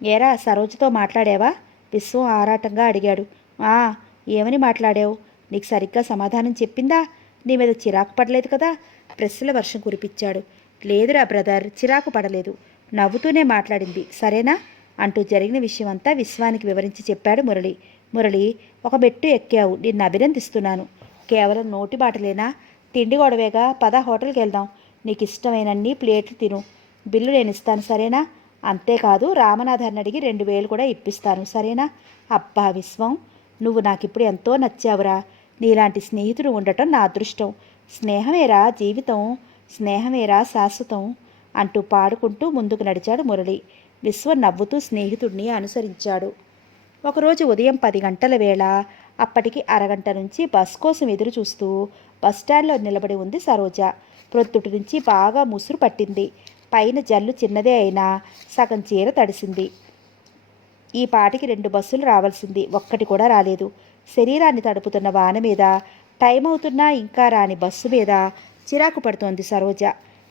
ఏరా, సరోజతో మాట్లాడావా? విశ్వం ఆరాటంగా అడిగాడు. ఏమని మాట్లాడావు? నీకు సరిగ్గా సమాధానం చెప్పిందా? నీ మీద చిరాకు పడలేదు కదా? ప్రశ్నల వర్షం కురిపించాడు. లేదురా బ్రదర్, చిరాకు పడలేదు, నవ్వుతూనే మాట్లాడింది, సరేనా అంటూ జరిగిన విషయం అంతా విశ్వానికి వివరించి చెప్పాడు మురళి. మురళి, ఒక మెట్టు ఎక్కావు, నిన్ను అభినందిస్తున్నాను. కేవలం నోటి బాటలేనా? తిండి గొడవేగా, పద హోటల్కి వెళ్దాం. నీకు ఇష్టమైనన్ని ప్లేట్లు తిను, బిల్లు నేను ఇస్తాను, సరేనా? అంతేకాదు, రామనాథాన్ని అడిగి 2000 కూడా ఇప్పిస్తాను, సరేనా? అబ్బా విశ్వం, నువ్వు నాకిప్పుడు ఎంతో నచ్చావురా. నీలాంటి స్నేహితుడు ఉండటం నా అదృష్టం. స్నేహమేరా జీవితం, స్నేహమేరా శాశ్వతం అంటూ పాడుకుంటూ ముందుకు నడిచాడు మురళి. విశ్వం నవ్వుతూ స్నేహితుడిని అనుసరించాడు. ఒకరోజు ఉదయం 10 గంటల వేళ. అప్పటికి అరగంట నుంచి బస్ కోసం ఎదురు చూస్తూ బస్టాండ్లో నిలబడి ఉంది సరోజ. ప్రొద్దుటి నుంచి బాగా ముసురు పట్టింది. పైన జల్లు చిన్నదే అయినా సగం చీర తడిసింది. ఈ పాటికి 2 బస్సులు రావాల్సింది, ఒక్కటి కూడా రాలేదు. శరీరాన్ని తడుపుతున్న వాన మీద, టైం అవుతున్నా ఇంకా రాని బస్సు మీద చిరాకు పడుతోంది సరోజ.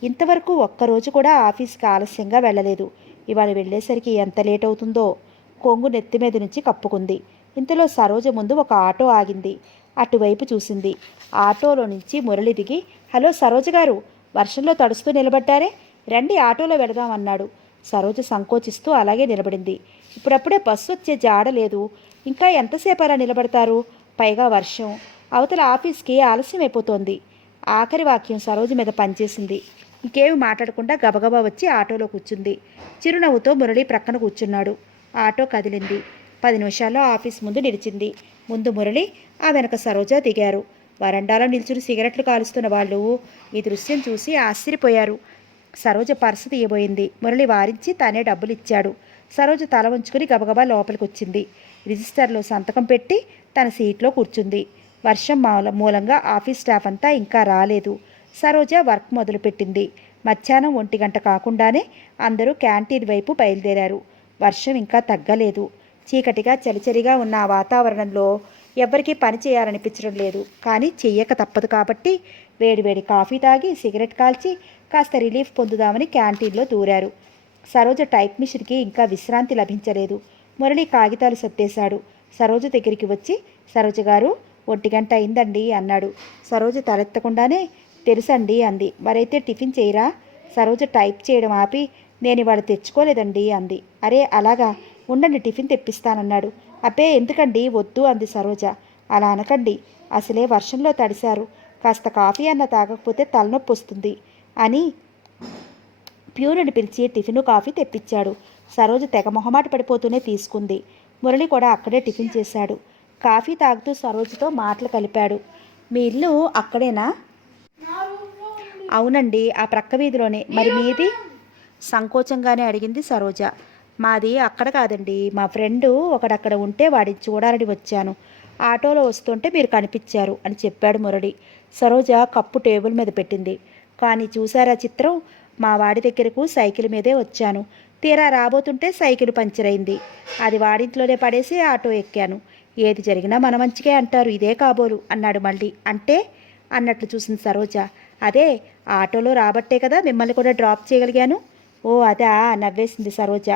ఇంతవరకు ఒక్కరోజు కూడా ఆఫీస్కి ఆలస్యంగా వెళ్ళలేదు. ఇవాళ వెళ్ళేసరికి ఎంత లేట్ అవుతుందో కొంగు నెత్తి మీద నుంచి కప్పుకుంది. ఇంతలో సరోజ ముందు ఒక ఆటో ఆగింది. అటువైపు చూసింది. ఆటోలో నుంచి మురళి దిగి, హలో సరోజ గారు, వర్షంలో తడుస్తూ నిలబడ్డారే, రండి ఆటోలో వెళదామన్నాడు. సరోజ సంకోచిస్తూ అలాగే నిలబడింది. ఇప్పుడప్పుడే బస్సు వచ్చే జాడ లేదు, ఇంకా ఎంతసేపు అలా నిలబడతారు? పైగా వర్షం, అవతల ఆఫీస్కి ఆలస్యం అయిపోతోంది. ఆఖరి వాక్యం సరోజ మీద పనిచేసింది. ఇంకేమి మాట్లాడకుండా గబగబా వచ్చి ఆటోలో కూర్చుంది. చిరునవ్వుతో మురళి ప్రక్కన కూర్చున్నాడు. ఆటో కదిలింది. 10 నిమిషాల్లో ఆఫీస్ ముందు నిలిచింది. ముందు మురళి, ఆ వెనక సరోజ దిగారు. వరండాలో నిల్చుని సిగరెట్లు కాలుస్తున్న వాళ్ళు ఈ దృశ్యం చూసి ఆశ్చర్యపోయారు. సరోజ పర్సు తీయబోయింది. మురళి వారించి తానే డబ్బులు ఇచ్చాడు. సరోజ తల వంచుకుని గబగబా లోపలికి వచ్చింది. రిజిస్టర్లో సంతకం పెట్టి తన సీట్లో కూర్చుంది. వర్షం మూలంగా ఆఫీస్ స్టాఫ్ అంతా ఇంకా రాలేదు. సరోజ వర్క్ మొదలుపెట్టింది. మధ్యాహ్నం 1 గంట కాకుండానే అందరూ క్యాంటీన్ వైపు బయలుదేరారు. వర్షం ఇంకా తగ్గలేదు. చీకటిగా చలిచలిగా ఉన్న ఆ వాతావరణంలో ఎవ్వరికీ పని చేయాలనిపించడం లేదు. కానీ చెయ్యక తప్పదు కాబట్టి వేడివేడి కాఫీ తాగి సిగరెట్ కాల్చి కాస్త రిలీఫ్ పొందుదామని క్యాంటీన్లో దూరారు. సరోజ టైప్ మిషన్కి ఇంకా విశ్రాంతి లభించలేదు. మురళి కాగితాలు సర్దేశాడు. సరోజ దగ్గరికి వచ్చి, సరోజ గారు, 1 గంట అయిందండి అన్నాడు. సరోజ తలెత్తకుండానే తెలుసండి అంది. మరైతే టిఫిన్ చేయరా? సరోజ టైప్ చేయడం ఆపి, నేను ఇవాళ తెచ్చుకోలేదండి అంది. అరే అలాగా, ఉండండి టిఫిన్ తెప్పిస్తానన్నాడు. అబ్బే ఎందుకండి, వద్దు అంది సరోజ. అలా అనకండి, అసలే వర్షంలో తడిశారు, కాస్త కాఫీ అన్న తాగకపోతే తలనొప్పి వస్తుంది అని ప్యూరుని పిలిచి టిఫిను కాఫీ తెప్పించాడు. సరోజ తెగ మొహమాట పడిపోతూనే తీసుకుంది. మురళి కూడా అక్కడే టిఫిన్ చేశాడు. కాఫీ తాగుతూ సరోజతో మాటలు కలిపాడు. మీ ఇల్లు అక్కడేనా? అవునండి, ఆ ప్రక్క వీధిలోనే. మరి మీది? సంకోచంగానే అడిగింది సరోజ. మాది అక్కడ కాదండి, మా ఫ్రెండు ఒకడక్కడ ఉంటే వాడిని చూడాలని వచ్చాను. ఆటోలో వస్తుంటే మీరు కనిపించారు అని చెప్పాడు మురళి. సరోజ కప్పు టేబుల్ మీద పెట్టింది. కానీ చూసారా చిత్రం, మా వాడి దగ్గరకు సైకిల్ మీదే వచ్చాను. తీరా రాబోతుంటే సైకిల్ పంచర్ అయింది. అది వాడింట్లోనే పడేసి ఆటో ఎక్కాను. ఏది జరిగినా మన మంచికే అంటారు, ఇదే కాబోలు అన్నాడు మళ్ళీ. అంటే అన్నట్లు చూసింది సరోజ. అదే, ఆటోలో రాబట్టే కదా మిమ్మల్ని కూడా డ్రాప్ చేయగలిగాను. ఓ అదా, నవ్వేసింది సరోజ.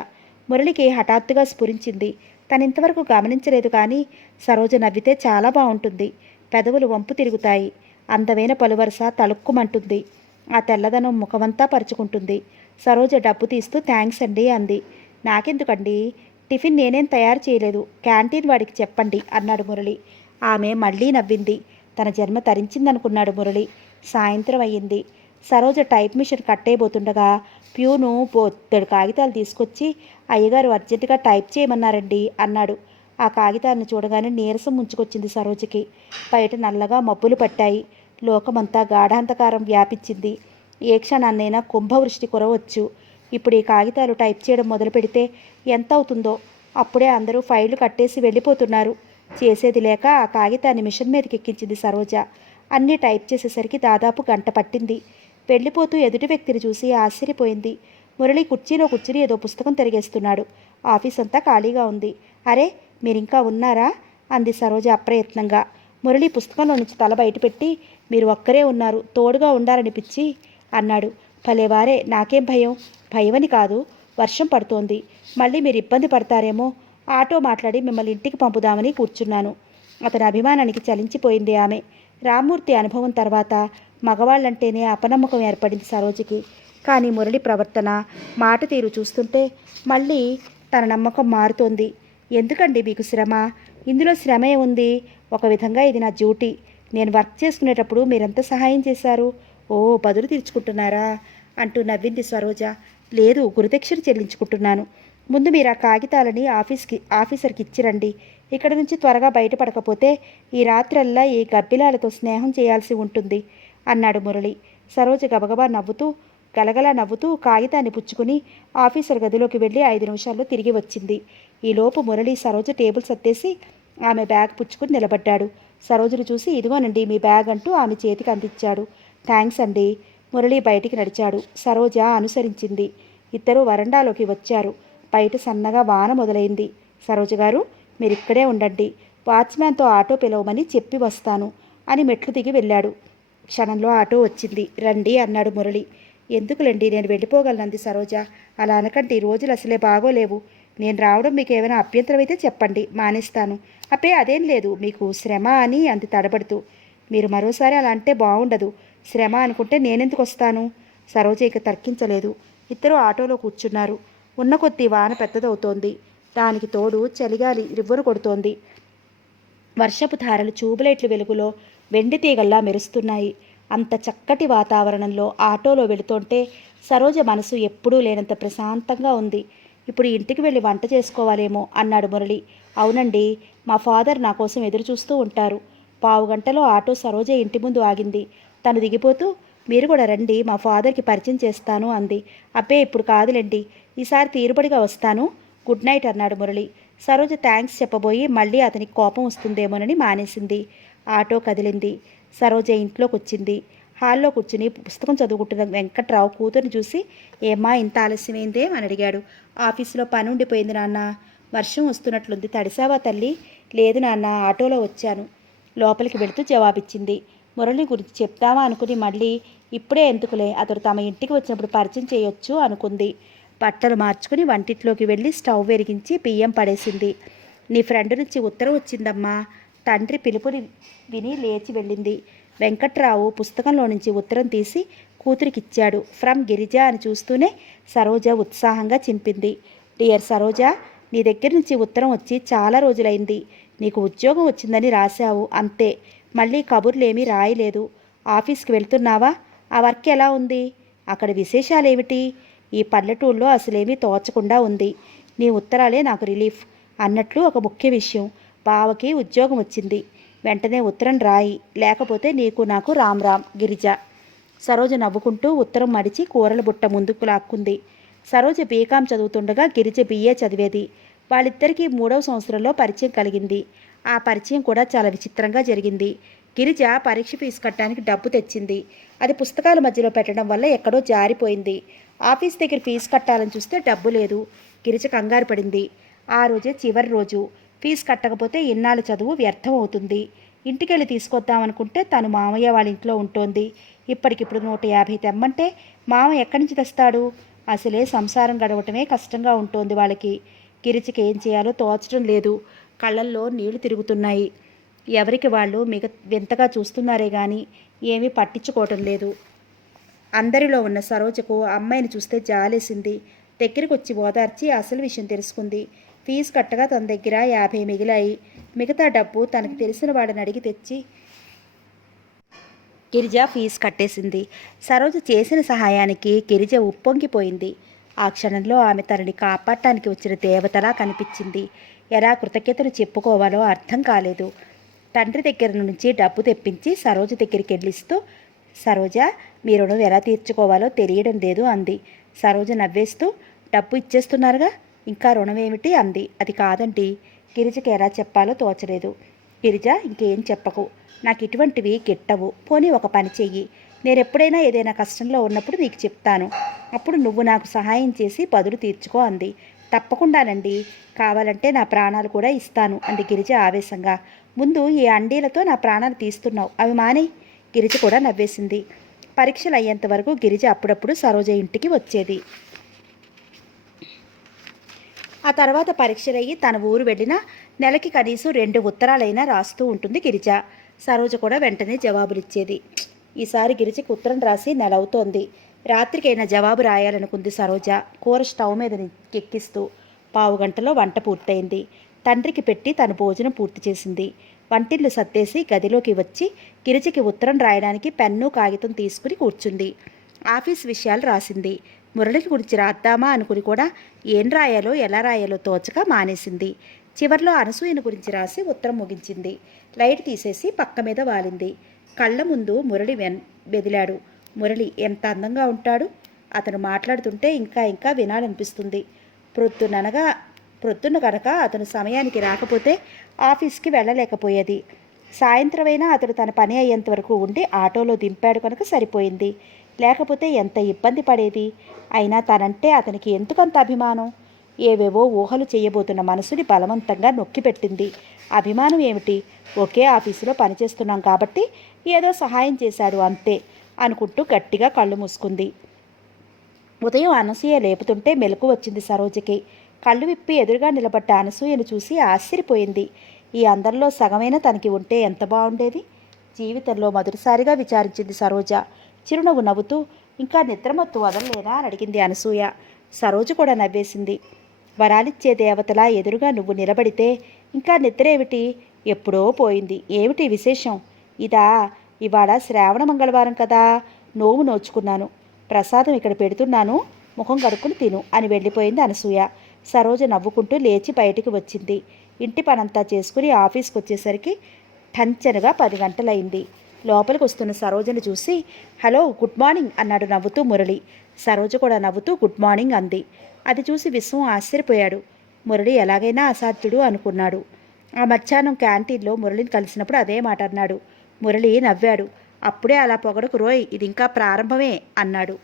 మురళికి హఠాత్తుగా స్ఫురించింది. తను ఇంతవరకు గమనించలేదు, కానీ సరోజ నవ్వితే చాలా బాగుంటుంది. పెదవులు వంపు తిరుగుతాయి. అందమైన పలువరస తలుక్కుమంటుంది. ఆ తెల్లదనం ముఖమంతా పరుచుకుంటుంది. సరోజ డబ్బు తీస్తూ థ్యాంక్స్ అండి అంది. నాకెందుకండి, టిఫిన్ నేనేం తయారు చేయలేదు, క్యాంటీన్ వాడికి చెప్పండి అన్నాడు మురళి. ఆమె మళ్ళీ నవ్వింది. తన జన్మ తరించిందనుకున్నాడు మురళి. సాయంత్రం అయ్యింది. సరోజ టైప్ మిషన్ కట్టేయబోతుండగా ప్యూను బొత్తెడు కాగితాలు తీసుకొచ్చి, అయ్యగారు అర్జెంటుగా టైప్ చేయమన్నారండి అన్నాడు. ఆ కాగితాలను చూడగానే నీరసం ముంచుకొచ్చింది సరోజకి. బయట నల్లగా మబ్బులు పట్టాయి. లోకమంతా గాఢాంధకారం వ్యాపించింది. ఏ క్షణాన్నైనా కుంభవృష్టి కురవచ్చు. ఇప్పుడు ఈ కాగితాలు టైప్ చేయడం మొదలు పెడితే ఎంత అవుతుందో. అప్పుడే అందరూ ఫైళ్లు కట్టేసి వెళ్ళిపోతున్నారు. చేసేది లేక ఆ కాగితాన్ని మిషన్ మీదకి ఎక్కించింది సరోజ. అన్నీ టైప్ చేసేసరికి దాదాపు గంట పట్టింది. వెళ్ళిపోతూ ఎదుటి వ్యక్తిని చూసి ఆశ్చర్యపోయింది. మురళి కుర్చీలో కూర్చుని ఏదో పుస్తకం తిరిగేస్తున్నాడు. ఆఫీస్ అంతా ఖాళీగా ఉంది. అరే, మీరింకా ఉన్నారా అంది సరోజ అప్రయత్నంగా. మురళి పుస్తకంలో నుంచి తల బయటపెట్టి, మీరు ఒక్కరే ఉన్నారు, తోడుగా ఉండాలనిపించి అన్నాడు. భలేవారే, నాకేం భయం? భయమని కాదు, వర్షం పడుతోంది, మళ్ళీ మీరు ఇబ్బంది పడతారేమో, ఆటో మాట్లాడి మిమ్మల్ని ఇంటికి పంపుదామని కూర్చున్నాను. అతని అభిమానానికి చలించిపోయింది ఆమె. రామ్మూర్తి అనుభవం తర్వాత మగవాళ్ళంటేనే అపనమ్మకం ఏర్పడింది సరోజకి. కానీ మురళి ప్రవర్తన, మాట తీరు చూస్తుంటే మళ్ళీ తన నమ్మకం మారుతోంది. ఎందుకండి మీకు శ్రమ? ఇందులో శ్రమే ఉంది. ఒక విధంగా ఇది నా డ్యూటీ. నేను వర్క్ చేసుకునేటప్పుడు మీరెంత సహాయం చేశారు. ఓ, బదులు తీర్చుకుంటున్నారా అంటూ నవ్వింది సరోజ. లేదు, గురుదక్షిణ చెల్లించుకుంటున్నాను. ముందు మీరు ఆ కాగితాలని ఆఫీసర్కి ఇచ్చిరండి. ఇక్కడ నుంచి త్వరగా బయటపడకపోతే ఈ రాత్రల్లా ఈ గబ్బిలాలతో స్నేహం చేయాల్సి ఉంటుంది అన్నాడు మురళి. సరోజ గబగబా నవ్వుతూ, గలగలా నవ్వుతూ కాగితాన్ని పుచ్చుకుని ఆఫీసర్ గదిలోకి వెళ్ళి 5 నిమిషాల్లో తిరిగి వచ్చింది. ఈలోపు మురళి సరోజ టేబుల్ సర్దేసి ఆమె బ్యాగ్ పుచ్చుకుని నిలబడ్డాడు. సరోజను చూసి, ఇదిగోనండి మీ బ్యాగ్ అంటూ ఆమె చేతికి అందించాడు. థ్యాంక్స్ అండి. మురళి బయటికి నడిచాడు. సరోజ అనుసరించింది. ఇద్దరూ వరండాలోకి వచ్చారు. బయట సన్నగా వాన మొదలైంది. సరోజ గారు, మీరిక్కడే ఉండండి, వాచ్మ్యాన్తో ఆటో పిలవమని చెప్పి వస్తాను అని మెట్లు దిగి వెళ్ళాడు. క్షణంలో ఆటో వచ్చింది. రండి అన్నాడు మురళి. ఎందుకులేండి, నేను వెళ్ళిపోగలనంది సరోజ. అలా అనకండి, రోజులు అసలే బాగోలేవు. నేను రావడం మీకు ఏమైనా అభ్యంతరం అయితే చెప్పండి, మానేస్తాను. అప్పే అదేం లేదు, మీకు శ్రమ అని అంది తడబడుతూ. మీరు మరోసారి అలా అంటే బాగుండదు. శ్రమ అనుకుంటే నేనెందుకు వస్తాను? సరోజ ఇక తర్కించలేదు. ఇద్దరూ ఆటోలో కూర్చున్నారు. ఉన్న కొద్దీ వాన పెద్దదవుతోంది. దానికి తోడు చలిగాలి రివ్వును కొడుతోంది. వర్షపు ధారలు ట్యూబ్లైట్ల వెలుగులో వెండి తీగల్లా మెరుస్తున్నాయి. అంత చక్కటి వాతావరణంలో ఆటోలో వెళుతుంటే సరోజ మనసు ఎప్పుడూ లేనంత ప్రశాంతంగా ఉంది. ఇప్పుడు ఇంటికి వెళ్ళి వంట చేసుకోవాలేమో అన్నాడు మురళి. అవునండి, మా ఫాదర్ నా కోసం ఎదురు చూస్తూ ఉంటారు. 15 గంటలో ఆటో సరోజ ఇంటి ముందు ఆగింది. తను దిగిపోతూ, మీరు కూడా రండి, మా ఫాదర్కి పరిచయం చేస్తాను అంది. అబ్బే, ఇప్పుడు కాదులేండి, ఈసారి తీరుబడిగా వస్తాను, గుడ్ నైట్ అన్నాడు మురళి. సరోజ థ్యాంక్స్ చెప్పబోయి మళ్ళీ అతనికి కోపం వస్తుందేమోనని మానేసింది. ఆటో కదిలింది. సరోజ ఇంట్లోకి వచ్చింది. హాల్లో కూర్చుని పుస్తకం చదువుకుంటున్న వెంకట్రావు కూతురుని చూసి, ఏమ్మా ఇంత ఆలస్యమైందే అని అడిగాడు. ఆఫీసులో పని ఉండిపోయింది నాన్న. వర్షం వస్తున్నట్లుంది, తడిసావా తల్లి? లేదు నాన్న, ఆటోలో వచ్చాను లోపలికి వెళుతూ జవాబిచ్చింది. మురళి గురించి చెప్తావా అనుకుని మళ్ళీ ఇప్పుడే ఎందుకులే, అతడు తమ ఇంటికి వచ్చినప్పుడు పరిచయం చేయొచ్చు అనుకుంది. బట్టలు మార్చుకుని వంటిట్లోకి వెళ్ళి స్టవ్ వెలిగించి బియ్యం పడేసింది. నీ ఫ్రెండ్ నుంచి ఉత్తరం వచ్చిందమ్మా. తండ్రి పిలుపుని విని లేచి వెళ్ళింది. వెంకట్రావు పుస్తకంలో నుంచి ఉత్తరం తీసి కూతురికిచ్చాడు. ఫ్రమ్ గిరిజ అని చూస్తూనే సరోజ ఉత్సాహంగా చింపింది. డియర్ సరోజ, నీ దగ్గర నుంచి ఉత్తరం వచ్చి చాలా రోజులైంది. నీకు ఉద్యోగం వచ్చిందని రాశావు అంతే. మళ్ళీ కబుర్లేమీ రాయలేదు. ఆఫీస్కి వెళ్తున్నావా? ఆ వర్క్ ఎలా ఉంది? అక్కడ విశేషాలేమిటి? ఈ పల్లెటూళ్ళలో అసలేమీ తోచకుండా ఉంది. నీ ఉత్తరాలే నాకు రిలీఫ్. అన్నట్లు ఒక ముఖ్య విషయం, బావకి ఉద్యోగం వచ్చింది. వెంటనే ఉత్తరం రాయి, లేకపోతే నీకు నాకు రామ్ రామ్. గిరిజ. సరోజ నవ్వుకుంటూ ఉత్తరం మడిచి కూరల బుట్ట ముందుకు లాక్కుంది. సరోజ బీకాం చదువుతుండగా గిరిజ బిఏ చదివేది. వాళ్ళిద్దరికీ 3వ సంవత్సరంలో పరిచయం కలిగింది. ఆ పరిచయం కూడా చాలా విచిత్రంగా జరిగింది. గిరిజ పరీక్ష ఫీజు కట్టడానికి డబ్బు తెచ్చింది. అది పుస్తకాల మధ్యలో పెట్టడం వల్ల ఎక్కడో జారిపోయింది. ఆఫీస్ దగ్గర ఫీజు కట్టాలని చూస్తే డబ్బు లేదు. గిరిజ కంగారు పడింది. ఆ రోజే చివరి రోజు. ఫీజు కట్టకపోతే ఇన్నాళ్ళ చదువు వ్యర్థం అవుతుంది. ఇంటికెళ్ళి తీసుకొద్దామనుకుంటే తను మామయ్య వాళ్ళ ఇంట్లో ఉంటోంది. ఇప్పటికిప్పుడు 150 తెమ్మంటే మామ ఎక్కడి నుంచి తెస్తాడు? అసలే సంసారం గడవటమే కష్టంగా ఉంటుంది వాళ్ళకి. గిరిజకి ఏం చేయాలో తోచడం లేదు. కళ్ళల్లో నీళ్లు తిరుగుతున్నాయి. ఎవరికి వాళ్ళు వింతగా చూస్తున్నారే గాని ఏమీ పట్టించుకోవటం లేదు. అందరిలో ఉన్న సరోజకు అమ్మాయిని చూస్తే జాలేసింది. దగ్గరికి వచ్చి ఓదార్చి అసలు విషయం తెలుసుకుంది. ఫీజు కట్టగా తన దగ్గర 50 మిగిలాయి. మిగతా డబ్బు తనకు తెలిసిన వాడిని అడిగి తెచ్చి గిరిజ ఫీజు కట్టేసింది. సరోజ చేసిన సహాయానికి గిరిజ ఉప్పొంగిపోయింది. ఆ క్షణంలో ఆమె తనని కాపాడటానికి వచ్చిన దేవతలా కనిపించింది. ఎలా కృతజ్ఞతలు చెప్పుకోవాలో అర్థం కాలేదు. తండ్రి దగ్గర నుంచి డబ్బు తెప్పించి సరోజ దగ్గరికి వెళ్ళిస్తూ, సరోజ, మీ రుణం ఎలా తీర్చుకోవాలో తెలియడం లేదు అంది. సరోజ నవ్వేస్తూ, డబ్బు ఇచ్చేస్తున్నారుగా, ఇంకా రుణం ఏమిటి అంది. అది కాదండి. గిరిజకి ఎలా చెప్పాలో తోచలేదు. గిరిజ, ఇంకేం చెప్పకు. నాకు ఇటువంటివి గిట్టవు. పోనీ ఒక పని చెయ్యి. నేను ఎప్పుడైనా ఏదైనా కష్టంలో ఉన్నప్పుడు నీకు చెప్తాను. అప్పుడు నువ్వు నాకు సహాయం చేసి బదులు తీర్చుకో అంది. తప్పకుండానండి. కావాలంటే నా ప్రాణాలు కూడా ఇస్తాను అంది గిరిజ ఆవేశంగా. ముందు ఈ అండీలతో నా ప్రాణాలు తీస్తున్నావు, అవి మానేయ్. గిరిజ కూడా నవ్వేసింది. పరీక్షలు అయ్యేంత వరకు గిరిజ అప్పుడప్పుడు సరోజ ఇంటికి వచ్చేది. ఆ తర్వాత పరీక్షలయ్యి తన ఊరు వెళ్ళినా నెలకి కనీసం 2 ఉత్తరాలైనా రాస్తూ ఉంటుంది గిరిజ. సరోజ కూడా వెంటనే జవాబులిచ్చేది. ఈసారి గిరిజకి ఉత్తరం రాసి నెలవుతోంది. రాత్రికైనా జవాబు రాయాలనుకుంది సరోజ. కూర స్టవ్ మీద ఎక్కిస్తూ 15 గంటలో వంట పూర్తయింది. తండ్రికి పెట్టి తన భోజనం పూర్తి చేసింది. వంటిల్లు సర్దేసి గదిలోకి వచ్చి గిరిజకి ఉత్తరం రాయడానికి పెన్ను కాగితం తీసుకుని కూర్చుంది. ఆఫీస్ విషయాలు రాసింది. మురళిని గురించి రాద్దామా అనుకుని కూడా ఏం రాయాలో ఎలా రాయాలో తోచక మానేసింది. చివర్లో అనసూయను గురించి రాసి ఉత్తరం ముగించింది. లైట్ తీసేసి పక్క మీద వాలింది. కళ్ళ ముందు మురళి బెదిలాడు. మురళి ఎంత అందంగా ఉంటాడు. అతను మాట్లాడుతుంటే ఇంకా ఇంకా వినాలనిపిస్తుంది. ప్రొద్దున కనుక అతను సమయానికి రాకపోతే ఆఫీస్కి వెళ్ళలేకపోయేది. సాయంత్రమైనా అతడు తన పని అయ్యేంత వరకు ఉండి ఆటోలో దింపాడు కనుక సరిపోయింది. లేకపోతే ఎంత ఇబ్బంది పడేది. అయినా తనంటే అతనికి ఎందుకంత అభిమానం? ఏవేవో ఊహలు చేయబోతున్న మనసుని బలవంతంగా నొక్కిపెట్టింది. అభిమానం ఏమిటి? ఒకే ఆఫీసులో పనిచేస్తున్నాం కాబట్టి ఏదో సహాయం చేశాడు అంతే అనుకుంటూ గట్టిగా కళ్ళు మూసుకుంది. ఉదయం అనసూయ లేపుతుంటే మెలకు వచ్చింది సరోజకి. కళ్ళు విప్పి ఎదురుగా నిలబడ్డ అనసూయను చూసి ఆశ్చర్యపోయింది. ఈ అందరిలో సగమైన తనకి ఉంటే ఎంత బాగుండేది. జీవితంలో మొదటిసారిగా విచారించింది సరోజ. చిరునవ్వు నవ్వుతూ, ఇంకా నిద్రమత్తు వదలలేనా అని అడిగింది అనసూయ. సరోజ కూడా నవ్వేసింది. వరాలిచ్చే దేవతలా ఎదురుగా నువ్వు నిలబడితే ఇంకా నిద్రేమిటి? ఎప్పుడో పోయింది. ఏమిటి విశేషం? ఇదా, ఇవాళ శ్రావణ మంగళవారం కదా, నోము నోచుకున్నాను. ప్రసాదం ఇక్కడ పెడుతున్నాను, ముఖం కడుక్కుని తిను అని వెళ్ళిపోయింది అనసూయ. సరోజ నవ్వుకుంటూ లేచి బయటికి వచ్చింది. ఇంటి పనంతా చేసుకుని ఆఫీస్కి వచ్చేసరికి టంచనగా 10 గంటలైంది. లోపలికి వస్తున్న సరోజను చూసి హలో, గుడ్ మార్నింగ్ అన్నాడు నవ్వుతూ మురళి. సరోజ కూడా నవ్వుతూ గుడ్ మార్నింగ్ అంది. అది చూసి విశ్వం ఆశ్చర్యపోయాడు. మురళి ఎలాగైనా అసాధ్యుడు అనుకున్నాడు. ఆ మధ్యాహ్నం క్యాంటీన్లో మురళిని కలిసినప్పుడు అదే మాట అన్నాడు. మురళి నవ్వాడు. అప్పుడే అలా పొగడకు రోయ్, ఇది ఇంకా ప్రారంభమే అన్నాడు.